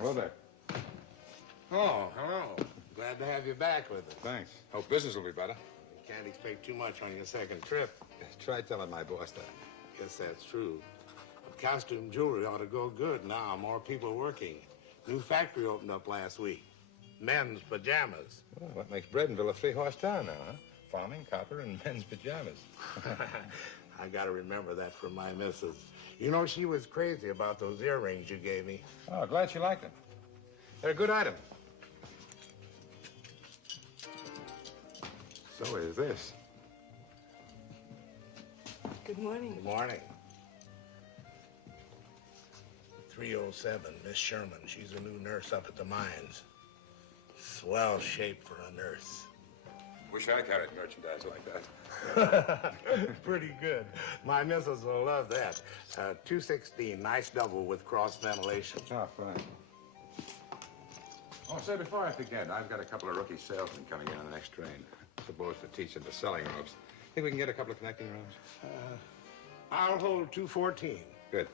Hello there. Oh, hello. Glad to have you back with us. Thanks. Hope business will be better. You can't expect too much on your second trip. Try telling my boss that. Guess that's true. But costume jewelry ought to go good now. More people working. New factory opened up last week. Men's pajamas. Well, that makes Bredenville a three-horse town now, huh? Farming, copper, and men's pajamas. I gotta remember that from my missus. You know, she was crazy about those earrings you gave me. Oh, glad she liked them. They're a good item. So is this. Good morning. Good morning. 307, Miss Sherman. She's a new nurse up at the mines. Swell shape for a nurse. Wish I carried merchandise like that. Pretty good. My missus will love that. 216, nice double with cross ventilation. Oh, fine. Oh, say, before I forget, I've got a couple of rookie salesmen coming in on the next train. Supposed to teach them the selling ropes. Think we can get a couple of connecting rooms? I'll hold 214. Good.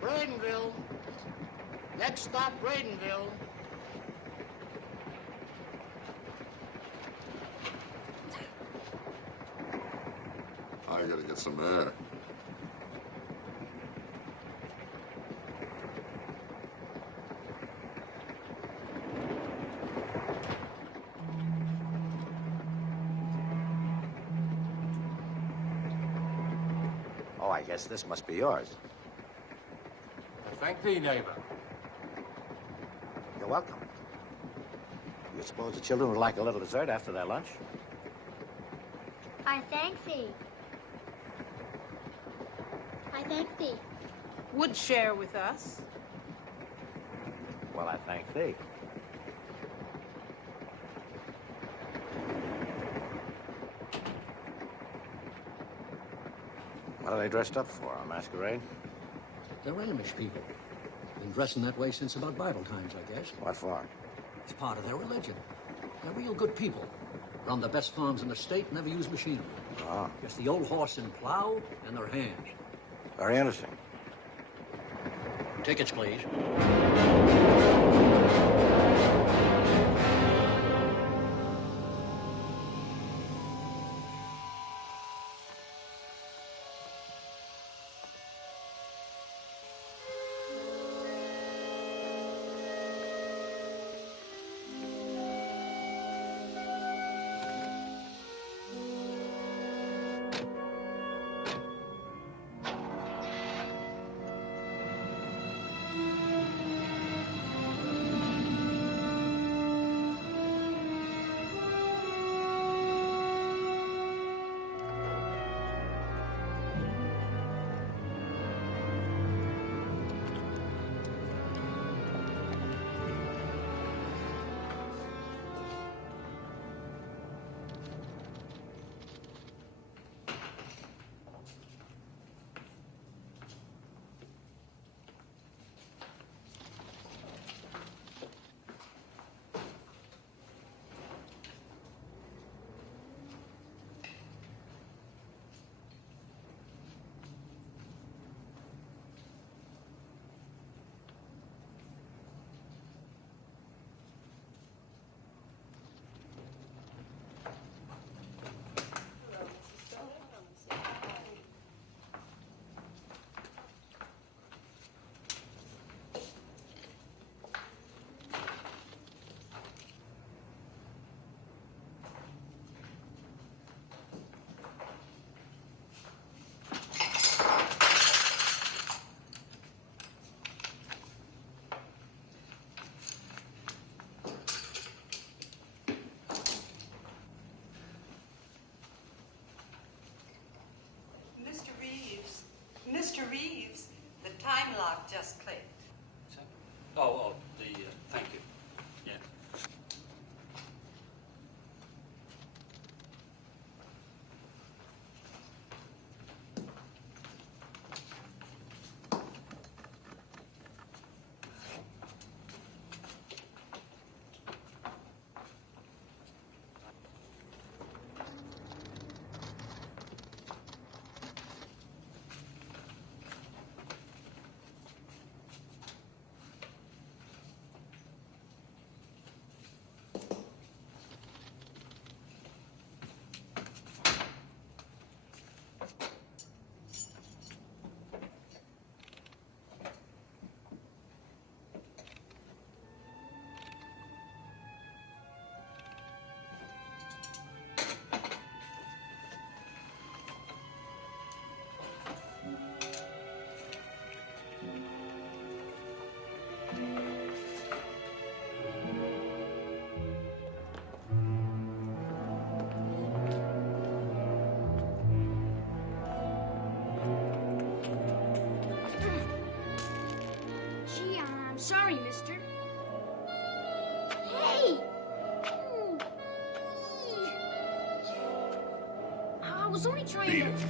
Bradenville. Next stop, Bradenville. I gotta get some air. Oh, I guess this must be yours. Thank thee, neighbor. You're welcome. You suppose the children would like a little dessert after their lunch? I thank thee. I thank thee. Would share with us. Well, I thank thee. What are they dressed up for, a masquerade? They're Amish people. Been dressing that way since about Bible times, I guess. What for? It's part of their religion. They're real good people. Run the best farms in the state, never use machinery. Oh, Just the old horse and plow and their hands. very interesting. Tickets, please. Mr. Reeves, the time lock just clicked. Thank you. Yeah. Sorry, mister. Hey! I was only trying Beat to... it.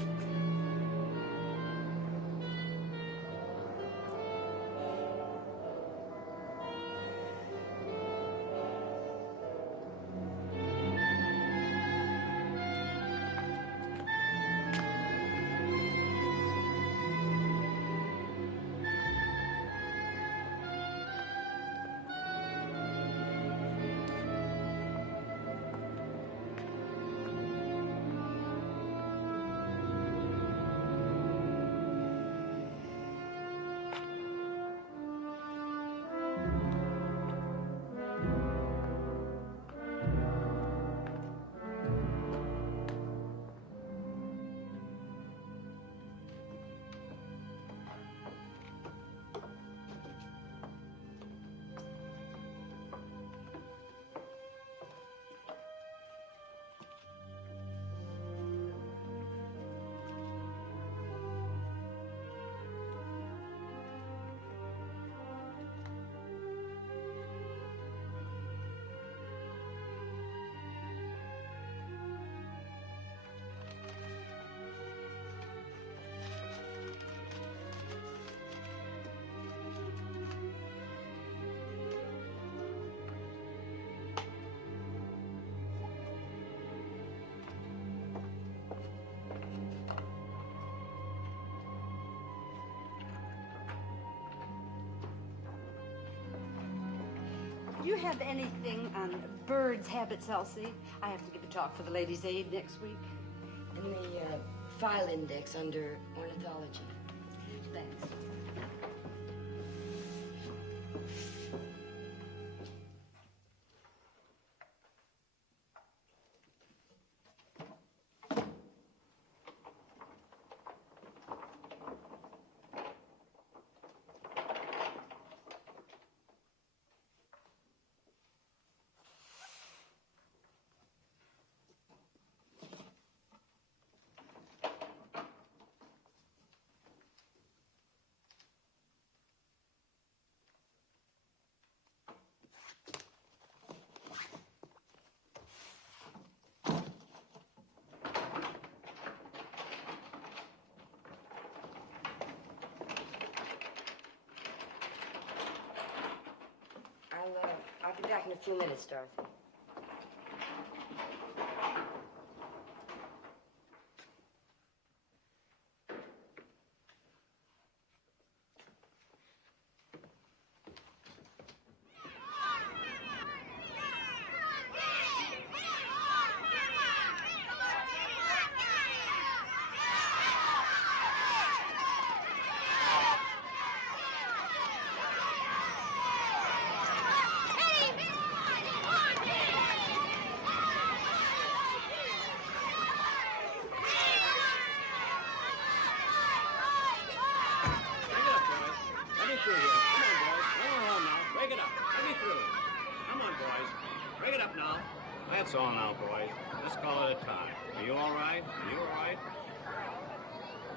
Do you have anything on birds' habits, Elsie? I have to give a talk for the Ladies' Aid next week. In the file index under ornithology. Thanks. I'll be back in a few minutes, Dorothy. That's all now, boys. Let's call it a tie. Are you all right? Are you all right?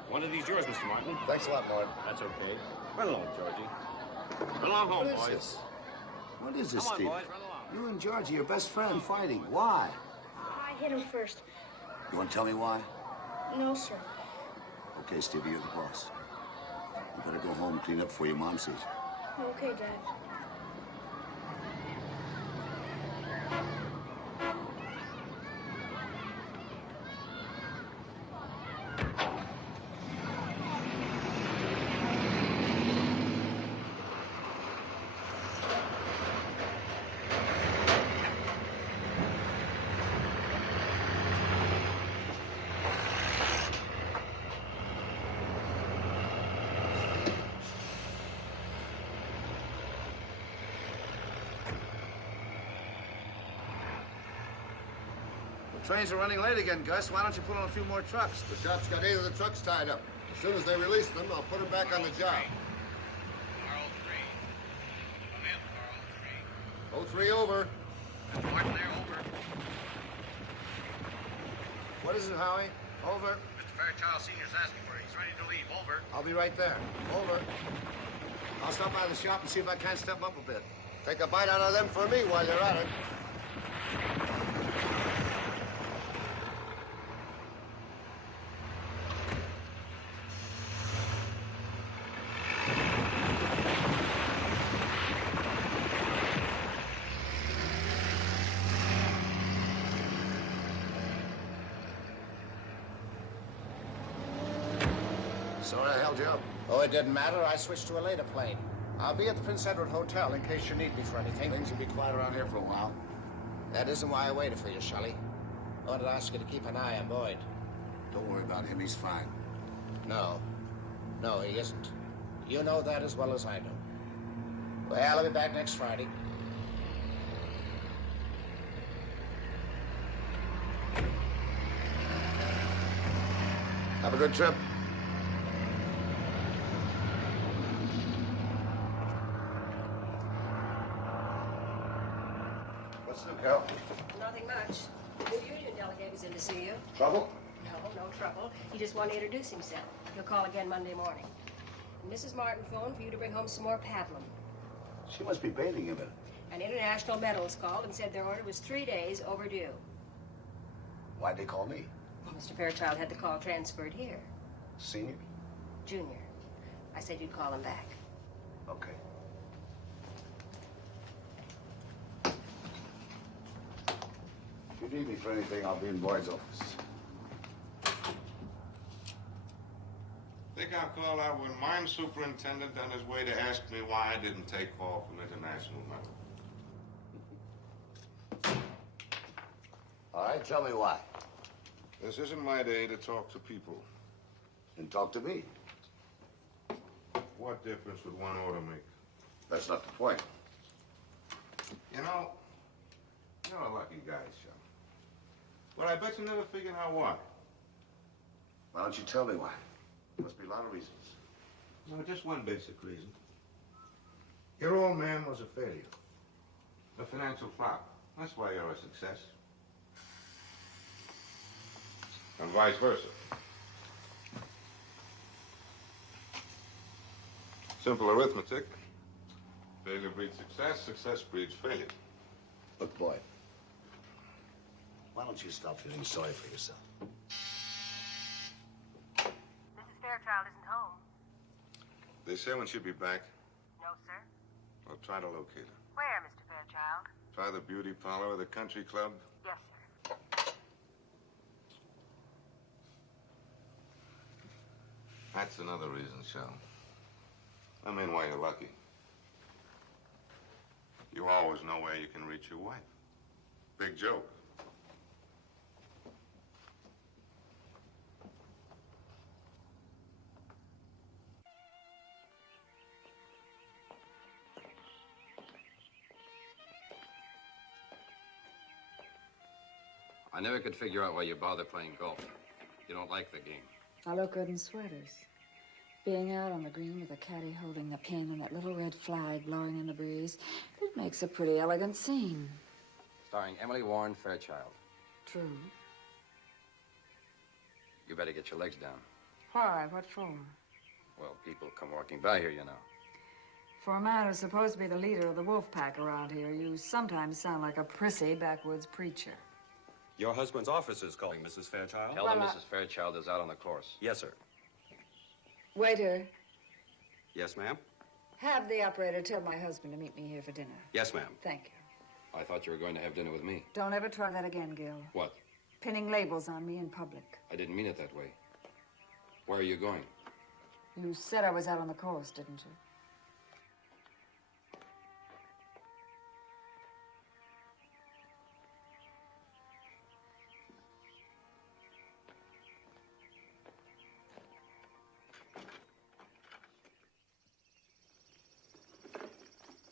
One of these yours, Mr. Martin. Thanks a lot, Mort. That's okay. Run along, Georgie. Run along home, boys. This? What is this, Come on, Steve? boys, run along. You and Georgie, your best friend, fighting. Why? I hit him first. You want to tell me why? No, sir. Okay, Stevie, you're the boss. You better go home and clean up before your mom sees. Okay, Dad. Trains are running late again, Gus. Why don't you put on a few more trucks? The shop's got 8 of the trucks tied up. As soon as they release them, I'll put them back on the job. Carl 3. Come in, Carl 3. 03 over. Mr. Martin there, over. What is it, Howie? Over. Mr. Fairchild Sr.'s asking for you. He's ready to leave, over. I'll be right there. Over. I'll stop by the shop and see if I can't step up a bit. Take a bite out of them for me while you're at it. Sorry I held you up. Oh, it didn't matter. I switched to a later plane. I'll be at the Prince Edward Hotel in case you need me for anything. Things will be quiet around here for a while. That isn't why I waited for you, Shelley. I wanted to ask you to keep an eye on Boyd. Don't worry about him. He's fine. No. No, he isn't. You know that as well as I do. Well, I'll be back next Friday. Have a good trip. What's new, Carol? Nothing much. The new union delegate was in to see you. Trouble? No trouble. He just wanted to introduce himself. He'll call again Monday morning. And Mrs. Martin phoned for you to bring home some more pablum. She must be bathing him in it. An international medals called and said their order was 3 days overdue. Why'd they call me? Well, Mr. Fairchild had the call transferred here. Senior? Junior. I said you'd call him back. Okay. If you need me for anything, I'll be in Boyd's office. Think I'll call our mine superintendent on his way to ask me why I didn't take call from International Metal. All right, tell me why. This isn't my day to talk to people. Then talk to me. What difference would one order make? That's not the point. You know, you're a lucky guy, Sean. But I bet you never figured out why. Why don't you tell me why? There must be a lot of reasons. No, just one basic reason. Your old man was a failure. A financial flop. That's why you're a success. And vice versa. Simple arithmetic. Failure breeds success, success breeds failure. Look, Boyd, why don't you stop feeling sorry for yourself? Mrs. Fairchild isn't home. They say when she'll be back. No, sir. I'll try to locate her. Where, Mr. Fairchild? Try the beauty parlor or the country club. Yes, sir. That's another reason, Shell. I mean, why you're lucky. You always know where you can reach your wife. Big joke. I never could figure out why you bother playing golf. You don't like the game. I look good in sweaters. Being out on the green with a caddy holding the pin and that little red flag blowing in the breeze, it makes a pretty elegant scene. Starring Emily Warren Fairchild. True. You better get your legs down. Why? What for? Well, people come walking by here, you know. For a man who's supposed to be the leader of the wolf pack around here, you sometimes sound like a prissy backwoods preacher. Your husband's office is calling, Mrs. Fairchild. Tell them Mrs. Fairchild is out on the course. Yes, sir. Waiter, Yes, ma'am? have the operator tell my husband to meet me here for dinner. Yes, ma'am. Thank you. I thought you were going to have dinner with me. Don't ever try that again, Gil. What? Pinning labels on me in public. I didn't mean it that way. Where are you going? You said I was out on the course, didn't you?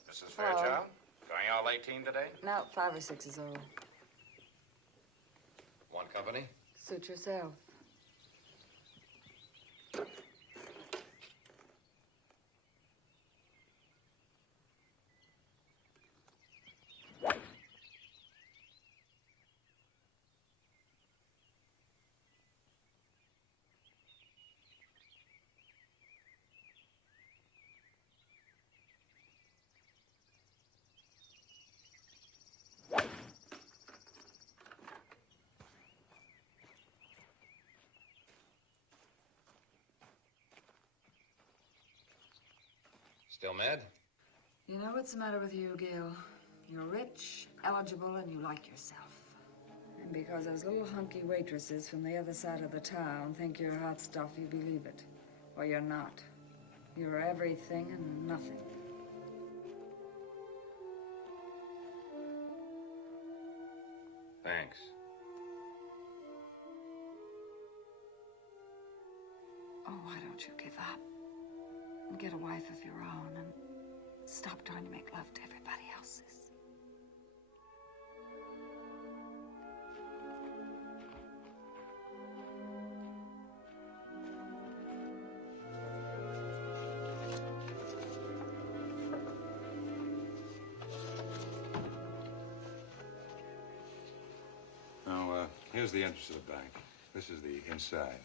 Mrs. Fairchild? Going out late team today? No, 5 or 6 is old. Want company? Suit yourself. Still mad? You know what's the matter with you, Gil? You're rich, eligible, and you like yourself. And because those little hunky waitresses from the other side of the town think you're hot stuff, you believe it. Or you're not. You're everything and nothing. Thanks. Oh, why don't you give up and get a wife of your own and stop trying to make love to everybody else's? Now, here's the entrance to the bank. This is the inside.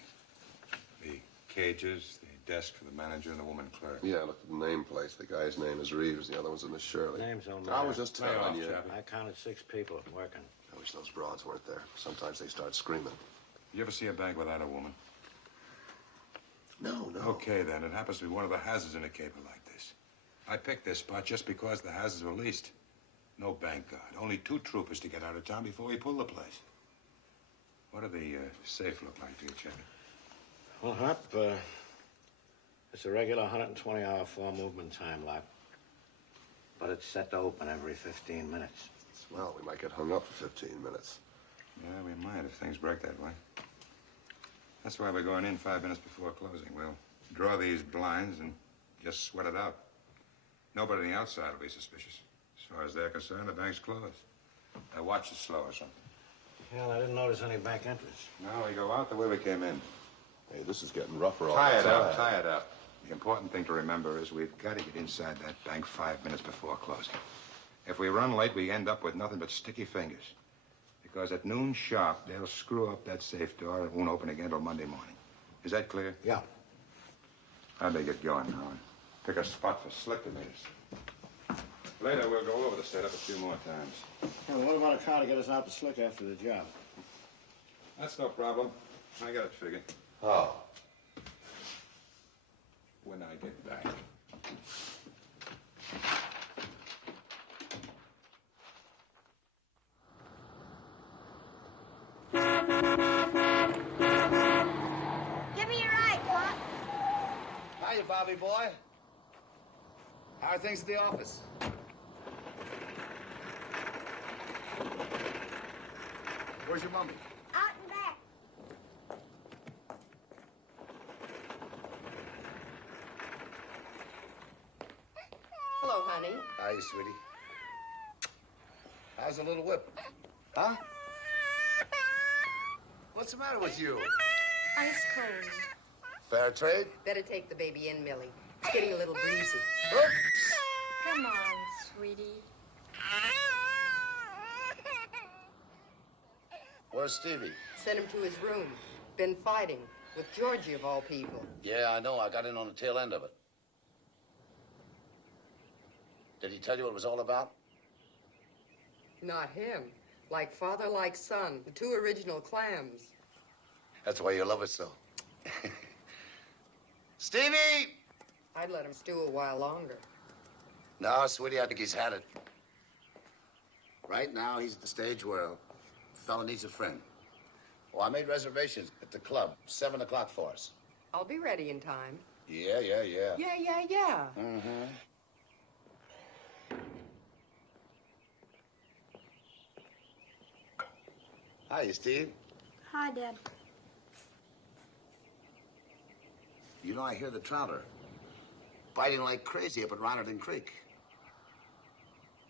The cages, the desk for the manager and the woman clerk. Yeah, look at the nameplate. The guy's name is Reeves. The other one's in the Shirley. Names don't I matter. was just Lay off, telling you. Chappie. I counted 6 people working. I wish those broads weren't there. Sometimes they start screaming. You ever see a bank without a woman? No. Okay, then. It happens to be one of the hazards in a caper like this. I picked this spot just because the hazards were least. No bank guard. Only 2 troopers to get out of town before we pull the place. What do the safe look like to you, Chappie? Well, Hop, it's a regular 120-hour 4-movement time lock. But it's set to open every 15 minutes. Well, we might get hung up for 15 minutes. Yeah, we might if things break that way. That's why we're going in 5 minutes before closing. We'll draw these blinds and just sweat it out. Nobody on the outside will be suspicious. As far as they're concerned, the bank's closed. Now watch it slow or something. Hell, I didn't notice any bank entrance. No, we go out the way we came in. Hey, this is getting rougher all Tie the it time. up, tie it up. The important thing to remember is we've got to get inside that bank 5 minutes before closing. If we run late, we end up with nothing but sticky fingers. Because at noon sharp, they'll screw up that safe door. It won't open again until Monday morning. Is that clear? Yeah. How'd they get going now? Pick a spot for slick to meet us. Later, we'll go over the setup a few more times. Well, what about a car to get us out to Slick after the job? That's no problem. I got it figured. Oh. When I get back. Give me your ride, Pop. Hiya, Bobby boy. How are things at the office? Where's your mummy? Out and back. Hello, honey. Hiya, sweetie. How's the little whip? Huh? What's the matter with you? Ice cold. Fair trade? Better take the baby in, Millie. It's getting a little breezy. Oops. Come on, sweetie. Where's Stevie? Send him to his room. Been fighting with Georgie, of all people. Yeah, I know. I got in on the tail end of it. Did he tell you what it was all about? Not him. Like father, like son. The 2 original clams. That's why you love it so. Stevie! I'd let him stew a while longer. No, sweetie, I think he's had it. Right now, he's at the stage where a fella needs a friend. Oh, I made reservations at the club, 7 o'clock for us. I'll be ready in time. Yeah. Yeah. Mm-hmm. Hiya, Steve. Hi, Dad. You know, I hear the trout are biting like crazy up at Ronerton Creek.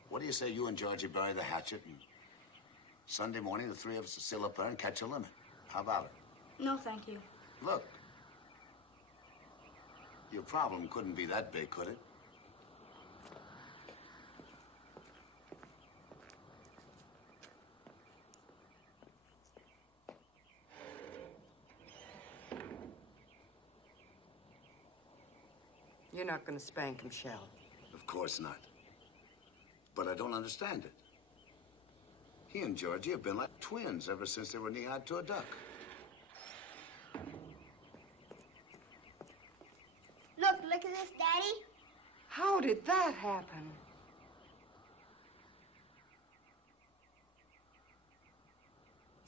What do you say you and Georgie bury the hatchet and Sunday morning the 3 of us will sail up there and catch a limit? How about it? No, thank you. Look, your problem couldn't be that big, could it? You're not going to spank him, Shell. Of course not. But I don't understand it. He and Georgie have been like twins ever since they were knee-high to a duck. Look at this, Daddy. How How did that happen?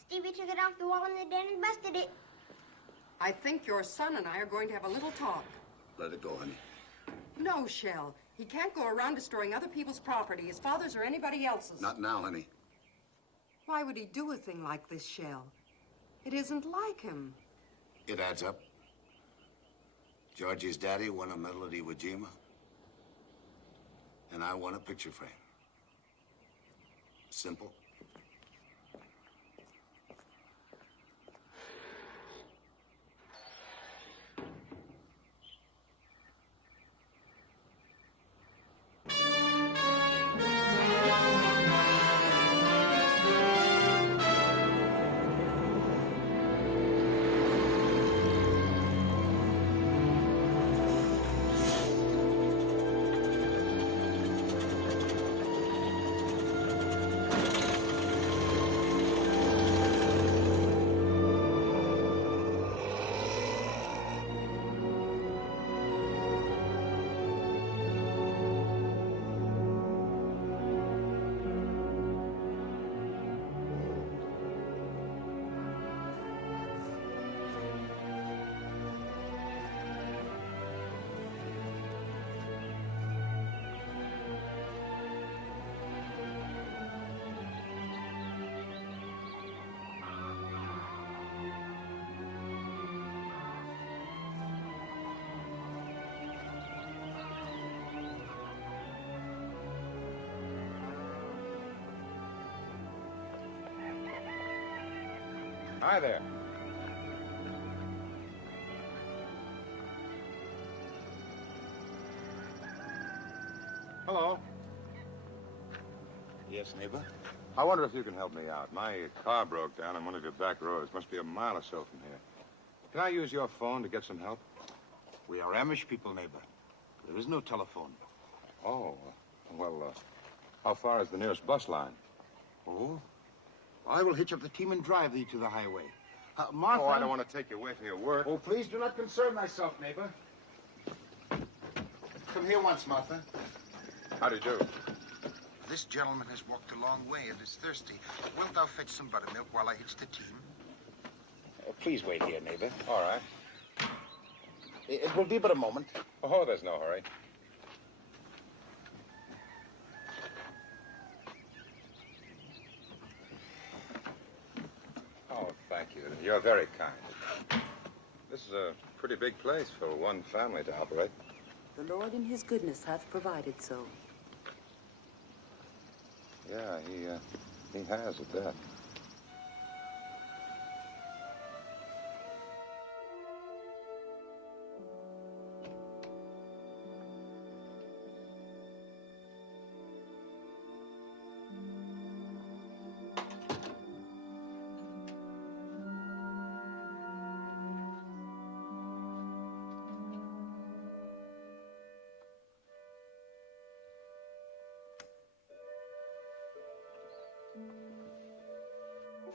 Stevie took it off the wall in the den and busted it. I think your son and I are going to have a little talk. Let it go, honey. No, Shell. He can't go around destroying other people's property, his father's or anybody else's. Not now, honey. Why would he do a thing like this, Shell? It isn't like him. It adds up. Georgie's daddy won a medal at Iwo Jima. And I won a picture frame. Simple. Hi there. Hello. Yes, neighbor? I wonder if you can help me out. My car broke down on one of your back roads. Must be a mile or so from here. Can I use your phone to get some help? We are Amish people, neighbor. There is no telephone. Oh, well, how far is the nearest bus line? Oh? I will hitch up the team and drive thee to the highway. Martha... Oh, I don't want to take you away from your work. Oh, please do not concern thyself, neighbor. Come here once, Martha. How do you do? This gentleman has walked a long way and is thirsty. Wilt thou fetch some buttermilk while I hitch the team? Please wait here, neighbor. All right. It will be but a moment. Oh, there's no hurry. Oh, thank you. You're very kind. This is a pretty big place for one family to operate. The Lord in his goodness hath provided so. Yeah, he has at that.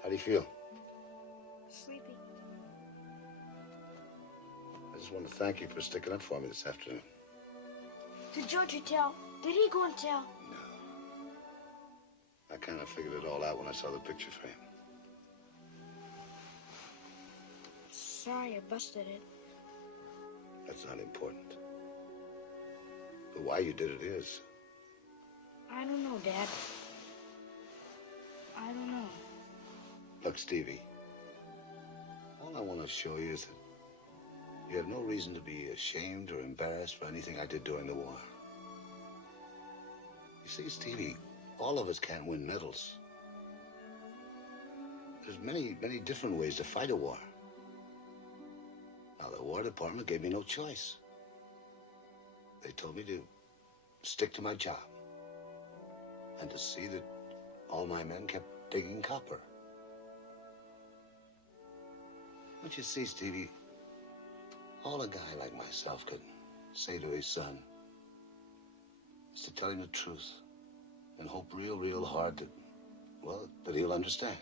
How do you feel? Sleepy. I just want to thank you for sticking up for me this afternoon. Did Georgie tell? Did he go and tell? I kind of figured it all out when I saw the picture frame. Sorry I busted it. That's not important. But why you did it is. I don't know, Dad. I don't know. Look, Stevie, all I want to show you is that you have no reason to be ashamed or embarrassed for anything I did during the war. You see, Stevie, all of us can't win medals. There's many, many different ways to fight a war. Now, the War Department gave me no choice. They told me to stick to my job and to see that all my men kept digging copper. But you see, Stevie, all a guy like myself could say to his son is to tell him the truth and hope real, real hard that, well, that he'll understand.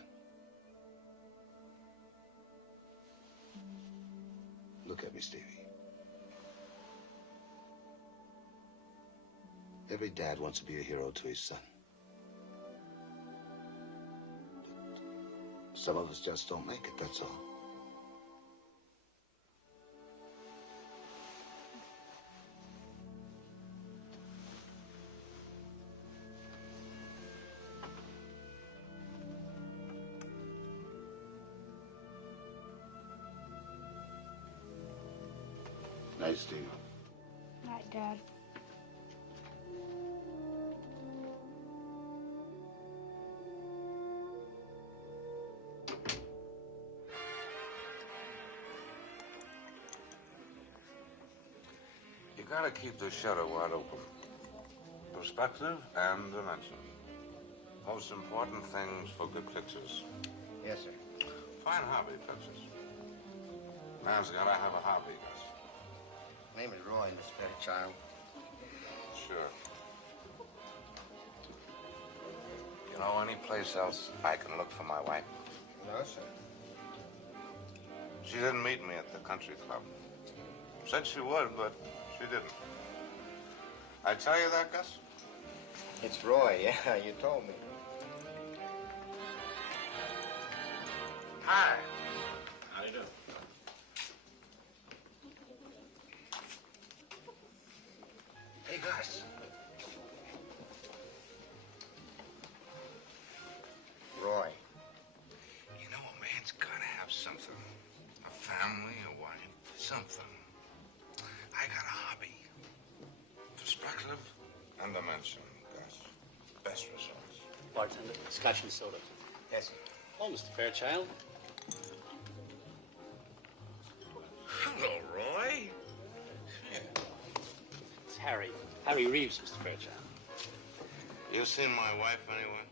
Look at me, Stevie. Every dad wants to be a hero to his son. But some of us just don't make it, that's all. Night, Steve. Night, Dad. You gotta keep the shutter wide open. Perspective and dimension. Most important things for good pictures. Yes, sir. Fine hobby pictures. Man's gotta have a hobby, Gus. My name is Roy, Miss Fairchild. Sure. You know any place else I can look for my wife? No, sir. She didn't meet me at the country club. Said she would, but she didn't. I tell you that, Gus? It's Roy, yeah, you told me. Hi. How do you do? Hey, Gus. Roy. You know, a man's gotta have something. A family, a wife, something. I got a hobby. Perspective and dimension, Gus. Best results. Bartender, scotch and soda. Yes, sir. Oh, Mr. Fairchild. Hello, Roy. It's Harry. Harry Reeves, Mr. Fairchild. You seen my wife anyway?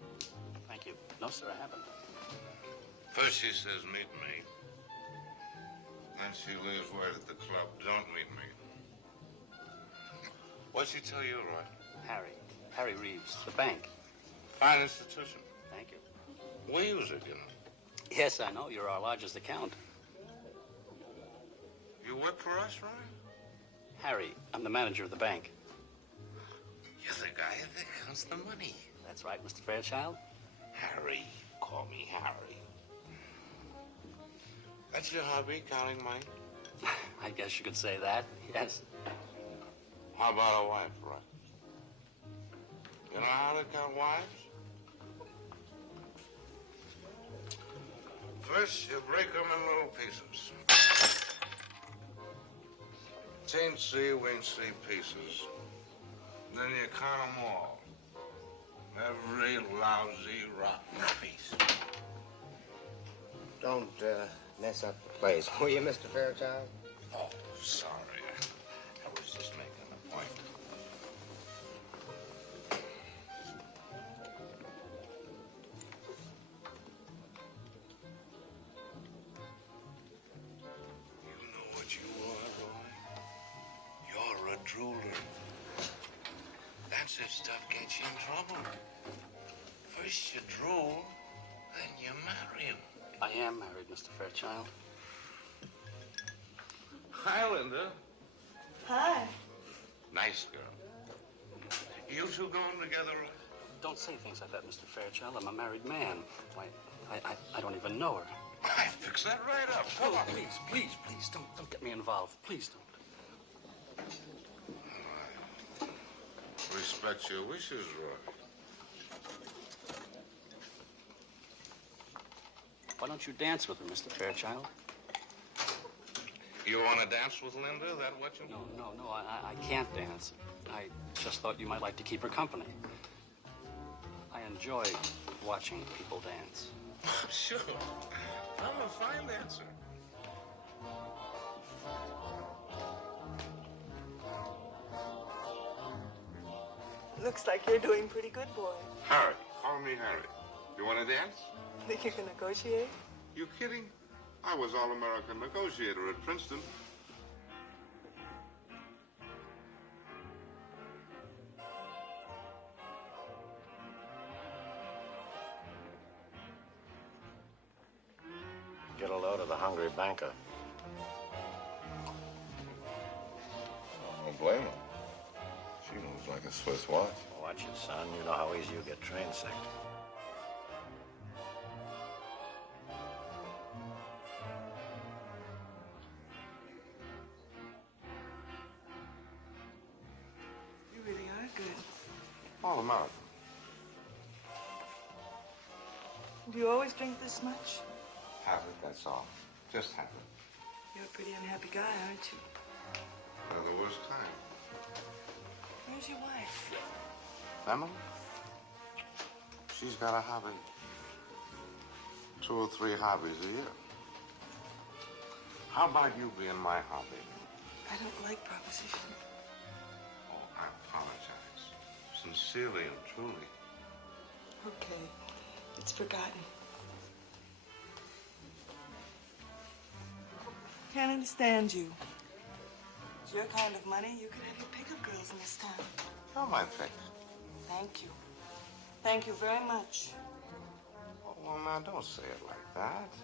Thank you. No, sir, I haven't. First she says, meet me. Then she leaves word at the club, don't meet me. What'd she tell you, Roy? Harry Reeves, the bank. Fine institution. Thank you. We use it, you know. Yes, I know. You're our largest account. You work for us, Roy? Harry, I'm the manager of the bank. You're the guy that counts the money. That's right, Mr. Fairchild. Harry. Call me Harry. That's your hobby, counting money? I guess you could say that, yes. How about a wife, Roy? You know how to count wives? First, you break them in little pieces. Teensy weensy pieces. Then you count them all. Every lousy, rotten piece. Don't mess up the place, will you, Mr. Fairchild? Oh, sorry. I was just making a point. You know what you are, Roy? You're a drooler. That's if stuff gets you in trouble. First you drool, then you marry him. I am married, Mr. Fairchild. Hi, Linda. Hi. Nice girl. You two going together, Roy? Don't say things like that, Mr. Fairchild. I'm a married man. Why, I don't even know her. I fix that right up. Come on. Please, don't get me involved. Please don't. Respect your wishes, Roy. Why don't you dance with her, Mr. Fairchild? You want to dance with Linda? That what you... No, I can't dance. I just thought you might like to keep her company. I enjoy watching people dance. Sure. I'm a fine dancer. Looks like you're doing pretty good, boy. Harry. Call me Harry. You want to dance? Think you can negotiate? You kidding? I was all-American negotiator at Princeton. Get a load of the hungry banker. I don't blame her. She knows Looks like a Swiss watch. Watch it, son. You know how easy you get train sick. You really are good. All them out. Do you always drink this much? Have it, that's all. Just have it. You're a pretty unhappy guy, aren't you? They're the worst kind. Where's your wife? Emily? She's got a hobby. 2 or 3 hobbies a year. How about you being my hobby? I don't like proposition. Oh, I apologize. Sincerely and truly. Okay. It's forgotten. Can't understand you. It's your kind of money. You could have your pick of girls in this town. Not my pick. Thank you. Thank you very much. Oh, well, now, don't say it like that.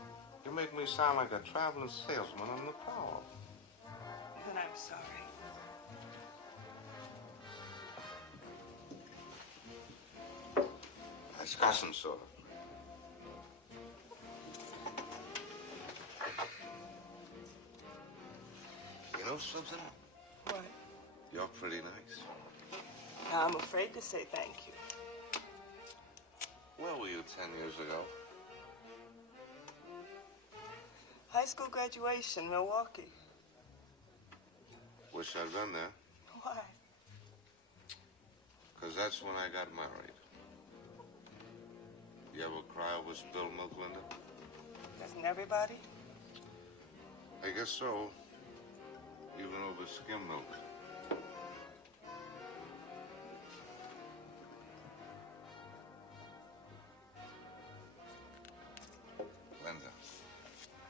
You make me sound like a traveling salesman on the prowl. Then I'm sorry. It's got some sort of. You know something? What? You're pretty nice. Now I'm afraid to say thank you. Where were you 10 years ago? High school graduation, Milwaukee. Wish I'd been there. Why? Because that's when I got married. You ever cry over spilled milk, Linda? Doesn't everybody? I guess so. Even over skim milk. Linda.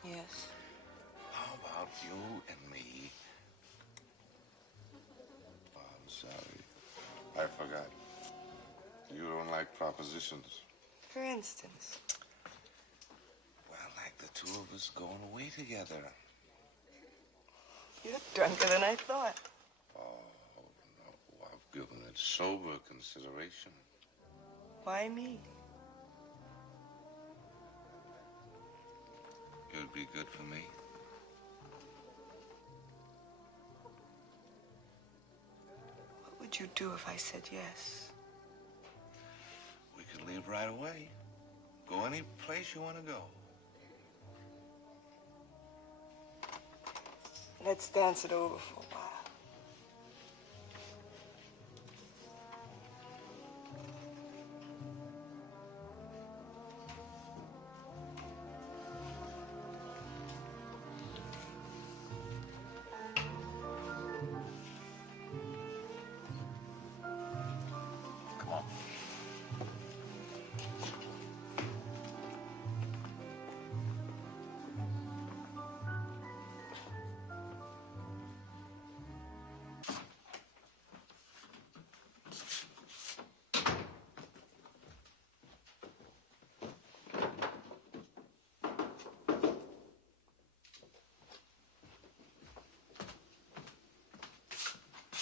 Yes. How about you and me? Oh, I'm sorry. I forgot. You don't like propositions. For instance? Well, like the 2 of us going away together. You're drunker than I thought. Oh, no. I've given it sober consideration. Why me? You'd be good for me. What would you do if I said yes? We could leave right away. Go any place you want to go. Let's dance it over for a while. Come on.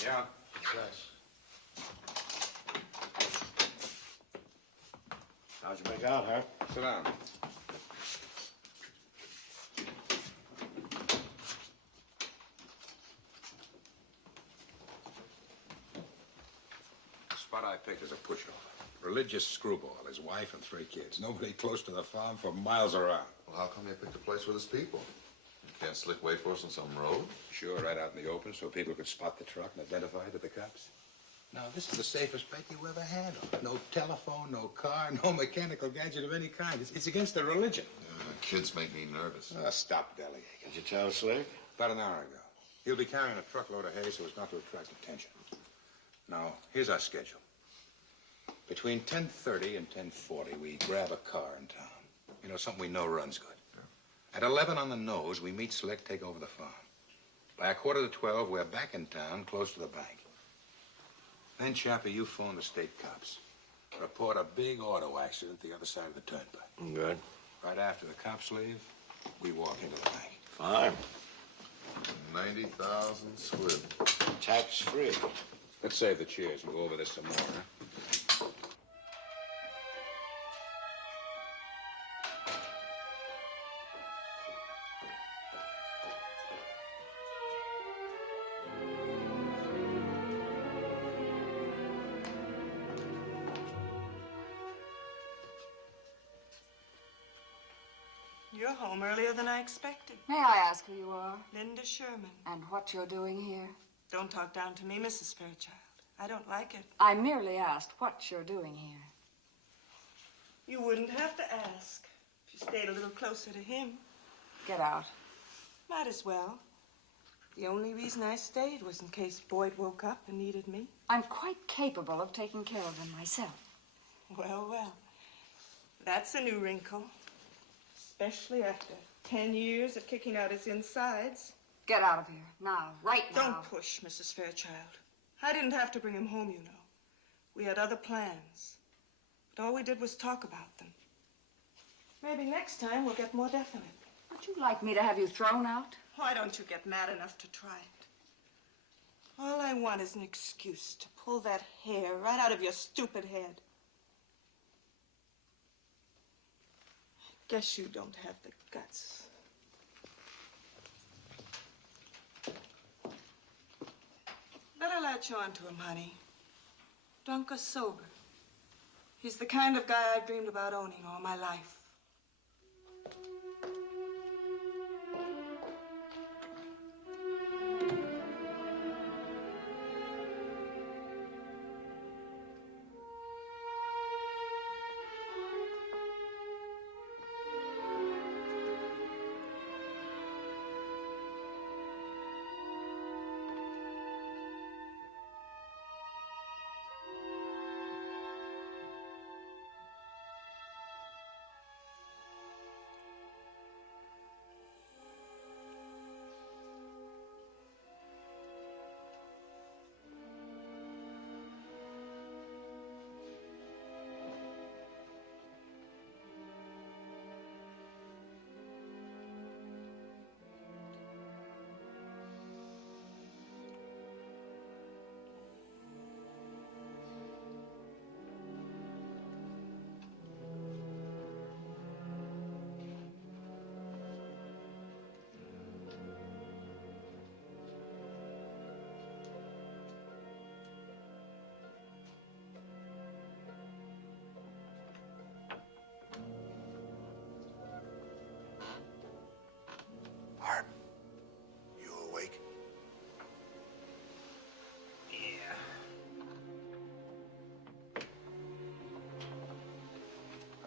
Yeah. Yes. How'd you make out, huh? Sit down. The spot I picked is a pushover. Religious screwball, his wife and 3 kids. Nobody close to the farm for miles around. Well, how come you picked a place with his people? You can't slick wait for us on some road? Sure, right out in the open so people could spot the truck and identify it to the cops. Now, this is the safest bet you ever had on. No telephone, no car, no mechanical gadget of any kind. It's against the religion. Kids make me nervous. Stop bellyaching. Did you tell Slick? About an hour ago. He'll be carrying a truckload of hay so as not to attract attention. Now, here's our schedule. Between 10:30 and 10:40, we grab a car in town. You know, something we know runs good. At 11 on the nose, we meet Slick, take over the farm. By 11:45, we're back in town, close to the bank. Then, Chappie, you phone the state cops. Report a big auto accident the other side of the turnpike. Good. Right after the cops leave, we walk into the bank. Fine. 90,000 squid. Tax-free. Let's save the cheers. We'll go over this some more, huh? You're home earlier than I expected. May I ask who you are? Linda Sherman. And what you're doing here? Don't talk down to me, Mrs. Fairchild. I don't like it. I merely asked what you're doing here. You wouldn't have to ask if you stayed a little closer to him. Get out. Might as well. The only reason I stayed was in case Boyd woke up and needed me. I'm quite capable of taking care of him myself. Well, well. That's a new wrinkle. Especially after 10 years of kicking out his insides. Get out of here. Now. Right now. Don't push, Mrs. Fairchild. I didn't have to bring him home, you know. We had other plans. But all we did was talk about them. Maybe next time we'll get more definite. Would you like me to have you thrown out? Why don't you get mad enough to try it? All I want is an excuse to pull that hair right out of your stupid head. Guess you don't have the guts. Better latch on to him, honey. Drunk or sober. He's the kind of guy I've dreamed about owning all my life.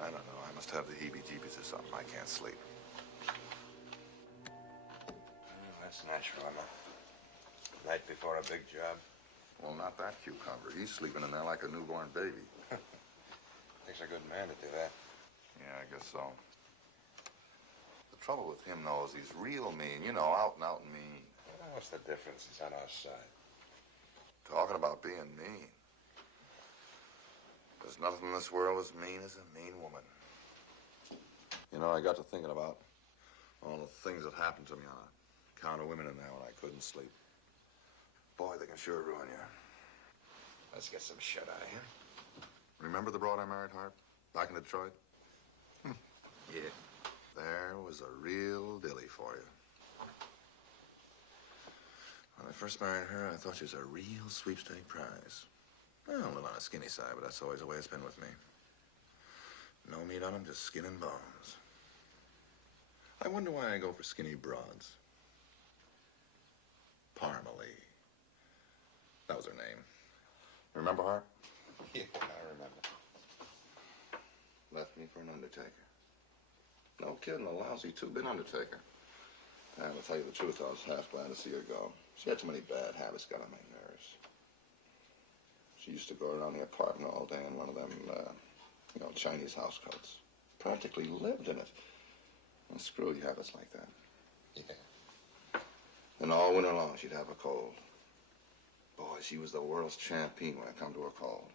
I don't know. I must have the heebie-jeebies or something. I can't sleep. That's natural, Emma. Night before a big job. Well, not that cucumber. He's sleeping in there like a newborn baby. Takes a good man to do that. Yeah, I guess so. The trouble with him, though, is he's real mean. You know, out and out mean. What's the difference? He's on our side. Talking about being mean. There's nothing in this world as mean as a mean woman. You know, I got to thinking about all the things that happened to me on account of women in there when I couldn't sleep. Boy, they can sure ruin you. Let's get some shut eye, huh? Remember the broad I married, Hart? Back in Detroit? Yeah. There was a real dilly for you. When I first married her, I thought she was a real sweepstake prize. Well, a little on the skinny side, but that's always the way it's been with me. No meat on them, just skin and bones. I wonder why I go for skinny broads. Parmalee. That was her name. Remember her? Yeah, I remember. Left me for an undertaker. No kidding, a lousy two-bit undertaker. And to tell you the truth, I was half glad to see her go. She had too many bad habits, got on my nerves. She used to go around the apartment all day in one of them, Chinese housecoats. Practically lived in it. Well, screw you habits like that. Yeah. And all winter long, she'd have a cold. Boy, she was the world's champion when it come to a cold.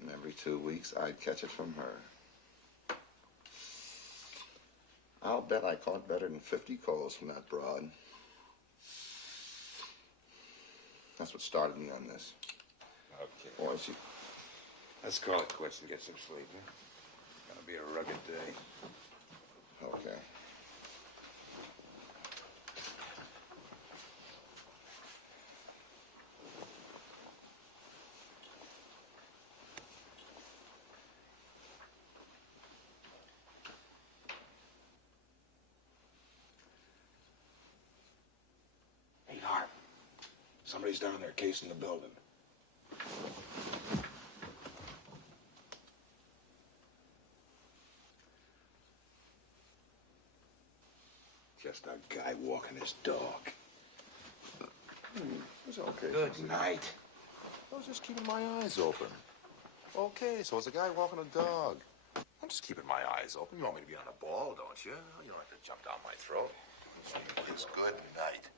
And every 2 weeks, I'd catch it from her. I'll bet I caught better than 50 colds from that broad. That's what started me on this. Okay. Boy, she... Let's call it quits and get some sleep, huh? Gonna be a rugged day. Okay. Hey, Hart. Somebody's down there casing the building. Just a guy walking his dog. It's okay. Good night. I was just keeping my eyes open. Okay, so it's a guy walking a dog. I'm just keeping my eyes open. You want me to be on the ball, don't you? You don't have to jump down my throat. It's good night.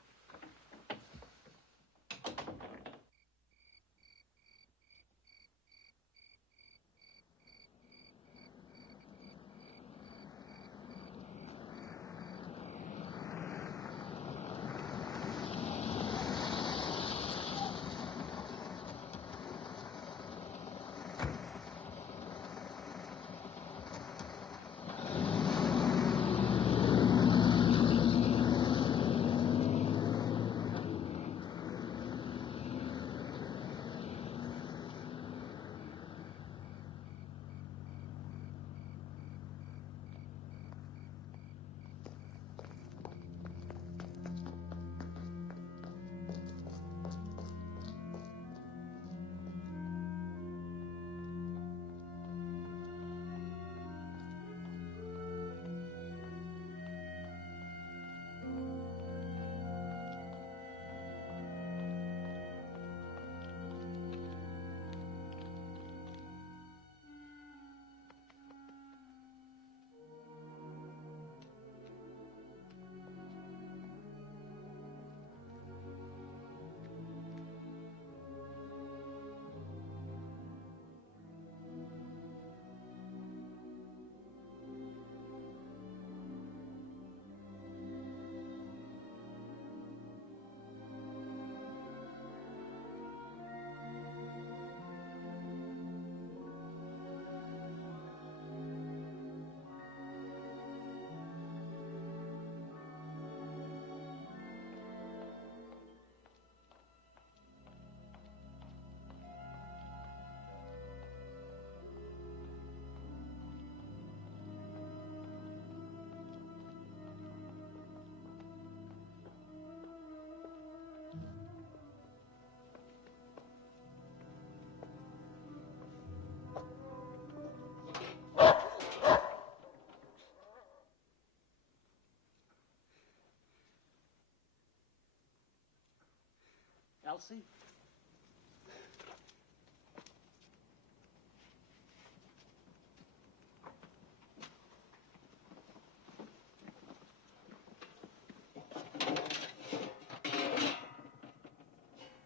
Elsie?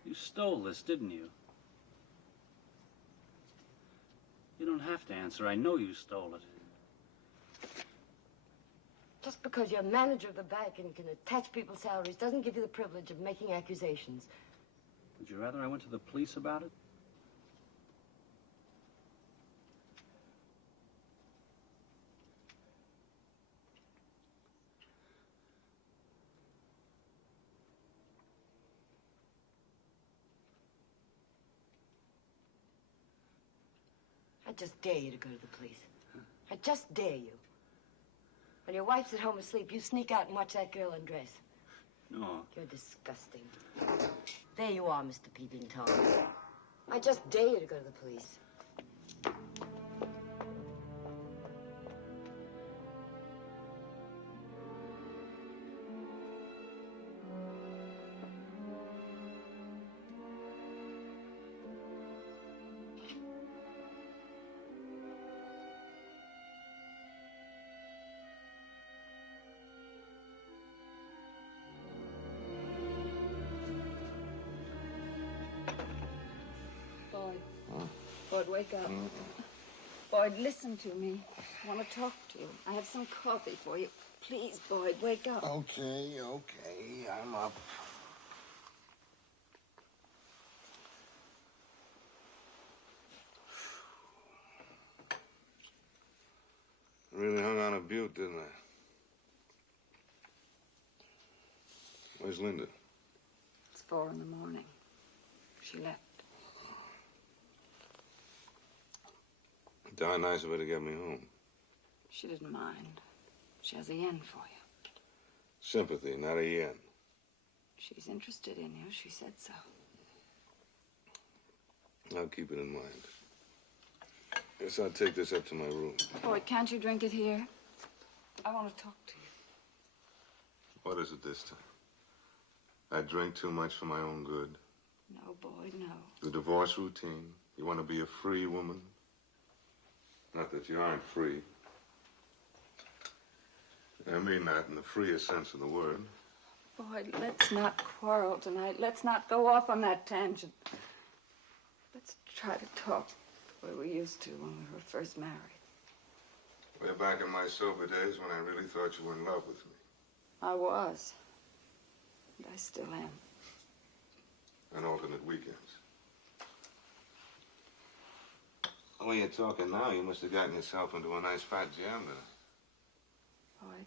You stole this, didn't you? You don't have to answer. I know you stole it. Just because you're manager of the bank and can attach people's salaries doesn't give you the privilege of making accusations. Would you rather I went to the police about it? I just dare you to go to the police. I just dare you. When your wife's at home asleep, you sneak out and watch that girl undress. No. You're disgusting. There you are, Mr. Peeping Tom. I just dare you to go to the police. Boyd, wake up. Boyd, listen to me. I want to talk to you. I have some coffee for you. Please, Boyd, wake up. Okay, I'm up. Butte, didn't I? Where's Linda? It's 4 in the morning. She left. Darn nice of her to get me home. She didn't mind. She has a yen for you. Sympathy, not a yen. She's interested in you. She said so. I'll keep it in mind. Guess I'll take this up to my room. Boyd, can't you drink it here? I want to talk to you. What is it this time? I drink too much for my own good. No, Boyd, no. The divorce routine. You want to be a free woman? Not that you aren't free. I mean that in the freest sense of the word. Boyd, let's not quarrel tonight. Let's not go off on that tangent. Let's try to talk the way we used to when we were first married. Way back in my sober days when I really thought you were in love with me. I was. And I still am. On alternate weekends. The way you're talking now, you must have gotten yourself into a nice fat jam tonight. Boyd,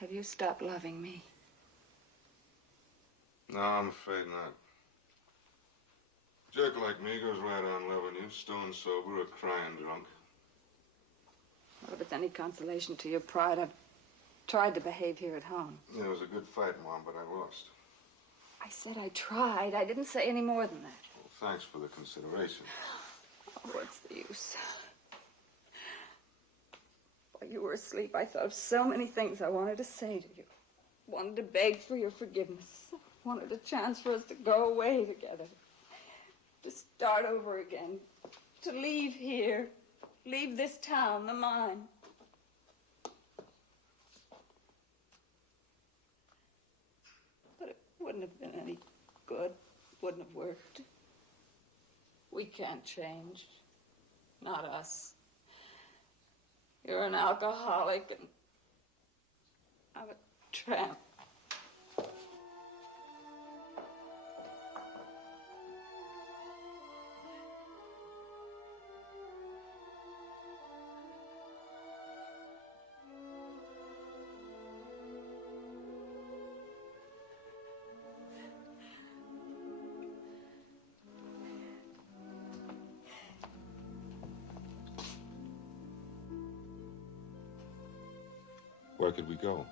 have you stopped loving me? No, I'm afraid not. Jerk like me goes right on loving you, stone sober or crying drunk. Well, if it's any consolation to your pride, I've tried to behave here at home. Yeah, it was a good fight, Mom, but I lost. I said I tried. I didn't say any more than that. Well, thanks for the consideration. Oh, what's the use? While you were asleep, I thought of so many things I wanted to say to you. Wanted to beg for your forgiveness. Wanted a chance for us to go away together. To start over again. To leave here. Leave this town, the mine. But it wouldn't have been any good. Wouldn't have worked. We can't change. Not us. You're an alcoholic and I'm a tramp. Where could we go?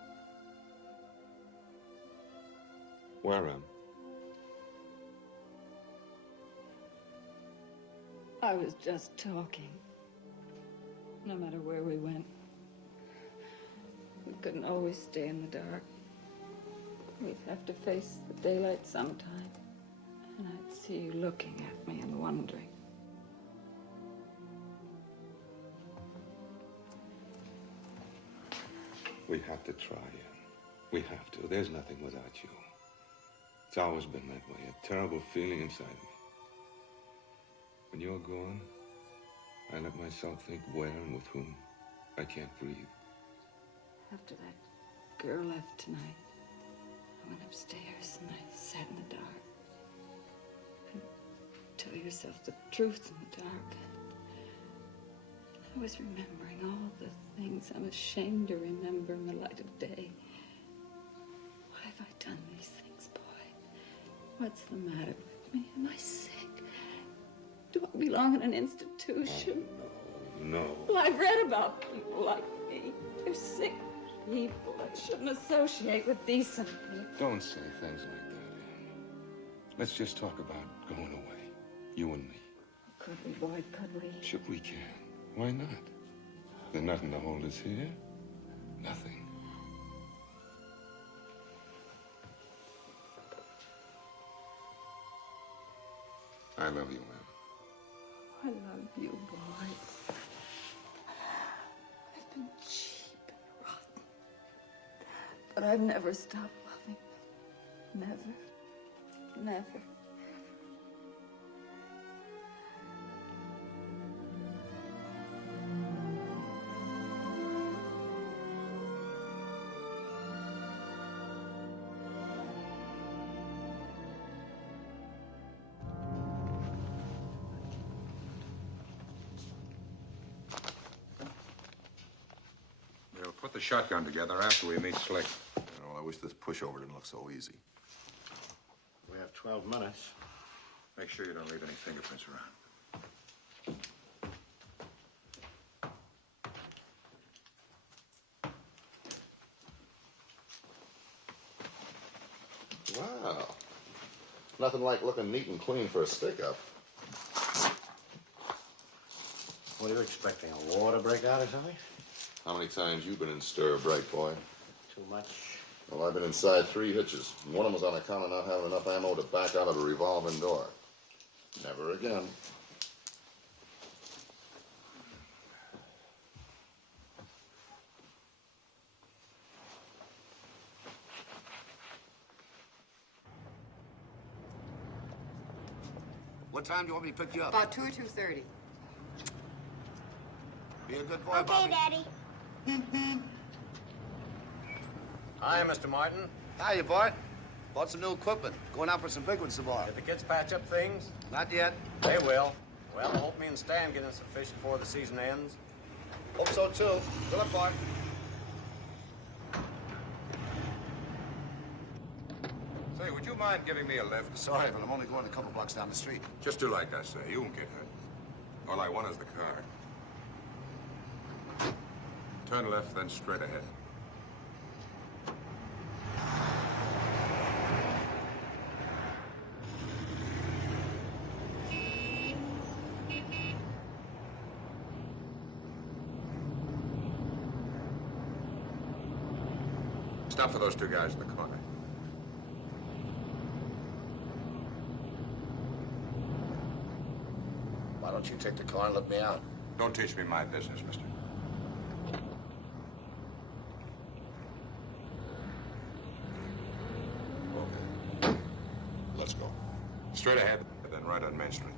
Where, Em? I was just talking. No matter where we went, we couldn't always stay in the dark. We'd have to face the daylight sometime. And I'd see you looking at me and wondering. We have to try, Em. We have to. There's nothing without you. It's always been that way. A terrible feeling inside me. When you're gone, I let myself think where and with whom. I can't breathe. After that girl left tonight, I went upstairs and I sat in the dark. And tell yourself the truth in the dark. I was remembering all the things I'm ashamed to remember in the light of day. Why have I done these things, boy? What's the matter with me? Am I sick? Do I belong in an institution? Oh, no. Well, I've read about people like me. They're sick people that shouldn't associate with decent people. Don't say things like that, Em. Let's just talk about going away. You and me. Could we, Boyd? Could we? Sure we can. Why not? There's nothing to hold us here. Nothing. I love you, Em. I love you, boy. I've been cheap and rotten. But I've never stopped loving. Never. Never. the shotgun together after we meet Slick. Well, I wish this pushover didn't look so easy. We have 12 minutes. Make sure you don't leave any fingerprints around. Wow. Nothing like looking neat and clean for a stick-up. What are you expecting, a war to break out or something? How many times you been in stir, bright boy? Too much. Well, I've been inside 3 hitches. And one of them was on account of not having enough ammo to back out of a revolving door. Never again. What time do you want me to pick you up? About 2 or 2:30. Be a good boy, Okay, Bobby. Daddy. Hi, Mr. Martin. Hiya, Bart. Bought some new equipment. Going out for some big ones tomorrow. Did the kids patch up things? Not yet. They will. Well, I hope me and Stan get in some fish before the season ends. Hope so, too. Good luck, Bart. Say, would you mind giving me a lift? Sorry, but I'm only going a couple blocks down the street. Just do like I say. You won't get hurt. All I want is the car. Turn left, then straight ahead. Stop for those 2 guys in the corner. Why don't you take the car and let me out? Don't teach me my business, mister. Okay. Let's go. Straight ahead, then right on Main Street.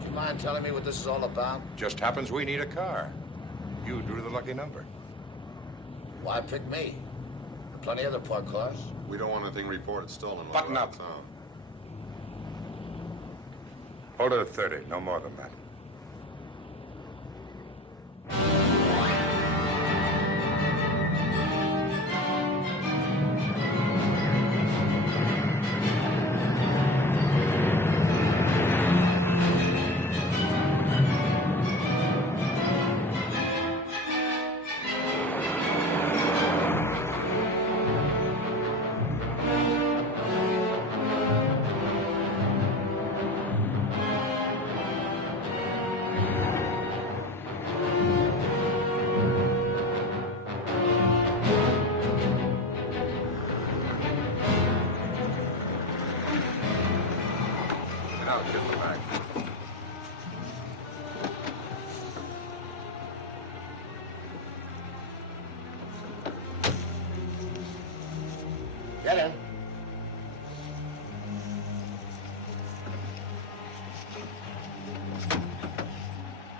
Do you mind telling me what this is all about? Just happens we need a car. You drew the lucky number. Why pick me? Plenty of other parked cars. We don't want anything reported stolen. Button up. Town. Hold it at 30, no more than that. Now, get in the back. Get in.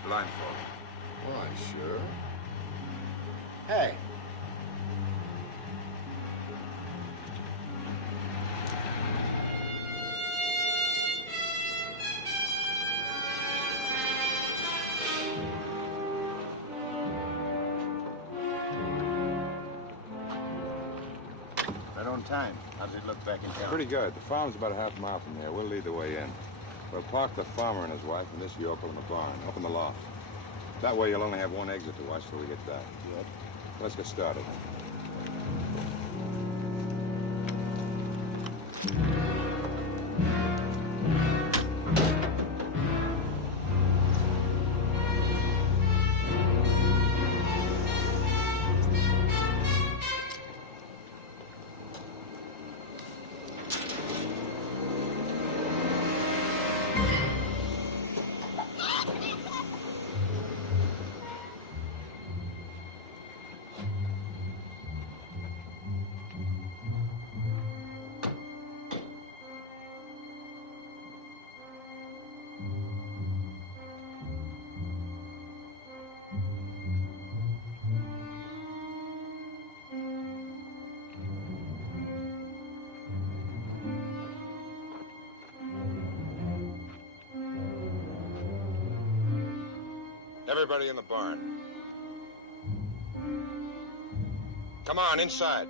Blindfold. Why, sure. Hey. Right on time. How does it look back in town? Pretty good. The farm's about a half mile from here. We'll lead the way in. We'll park the farmer and his wife and this yokel in the barn, up in the loft. That way you'll only have one exit to watch till we get back. Good. Let's get started. Everybody in the barn. Come on, inside.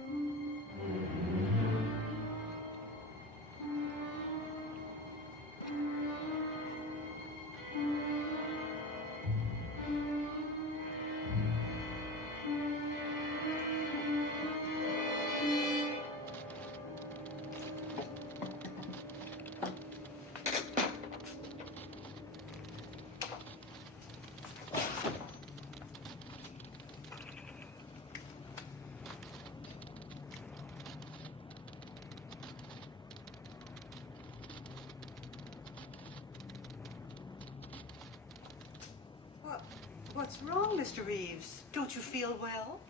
What's wrong, Mr. Reeves? Don't you feel well?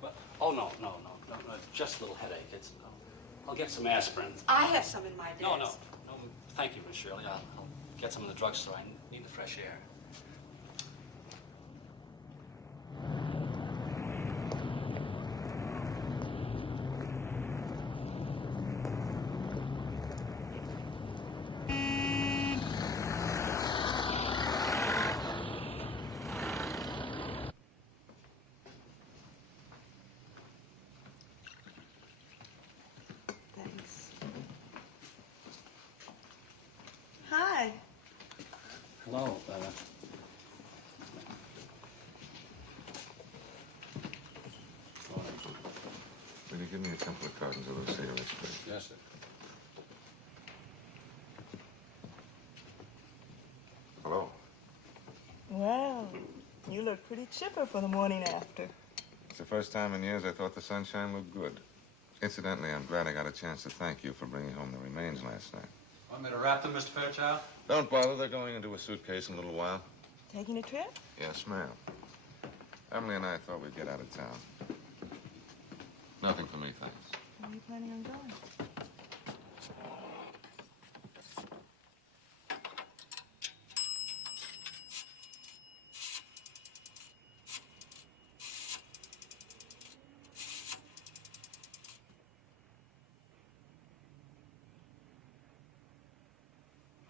Oh, no. Just a little headache. I'll get some aspirin. I have some in my desk. No. Thank you, Miss Shirley. I'll get some in the drugstore. I need the fresh air. Thanks. Hi. Hello. Will you give me a couple of cartons of those cigarettes, please? Yes, sir. Hello. Well, you look pretty chipper for the morning after. It's the first time in years I thought the sunshine looked good. Incidentally, I'm glad I got a chance to thank you for bringing home the remains last night. Want me to wrap them, Mr. Fairchild? Don't bother. They're going into a suitcase in a little while. Taking a trip? Yes, ma'am. Emily and I thought we'd get out of town. Nothing for me, thanks. Where are you planning on going?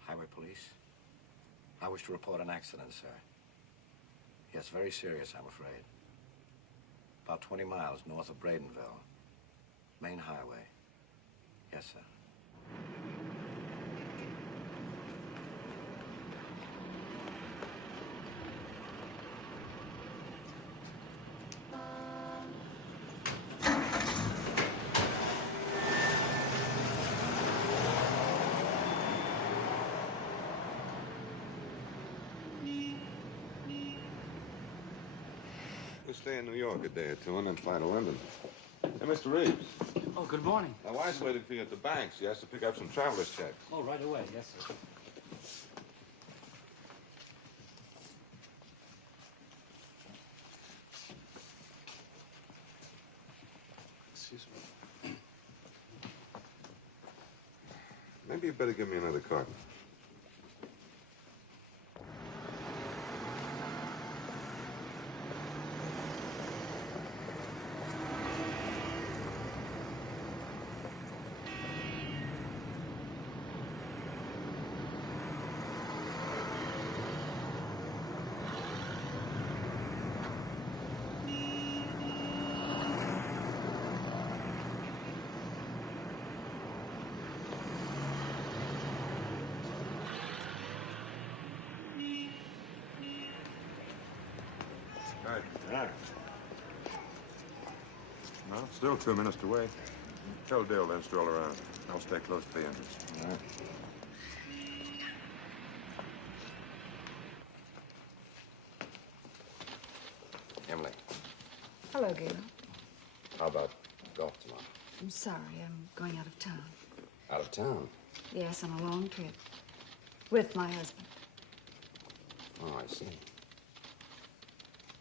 Highway police. I wish to report an accident, sir. Yes, very serious, I'm afraid. About 20 miles north of Bradenville. Main highway. Yes, sir. We'll stay in New York a day or two and then fly to London. Hey, Mr. Reeves. Oh, good morning. My wife's waiting for you at the bank. She has to pick up some traveler's checks. Oh, right away. Yes, sir. Excuse me. Maybe you better give me another carton. Right. Well, still 2 minutes to wait. Tell Dale then stroll around. I'll stay close to the entrance. All right. Emily, Hello, Gail. how about golf tomorrow? I'm sorry, I'm going out of town. Out of town? Yes, on a long trip. With my husband. Oh, I see.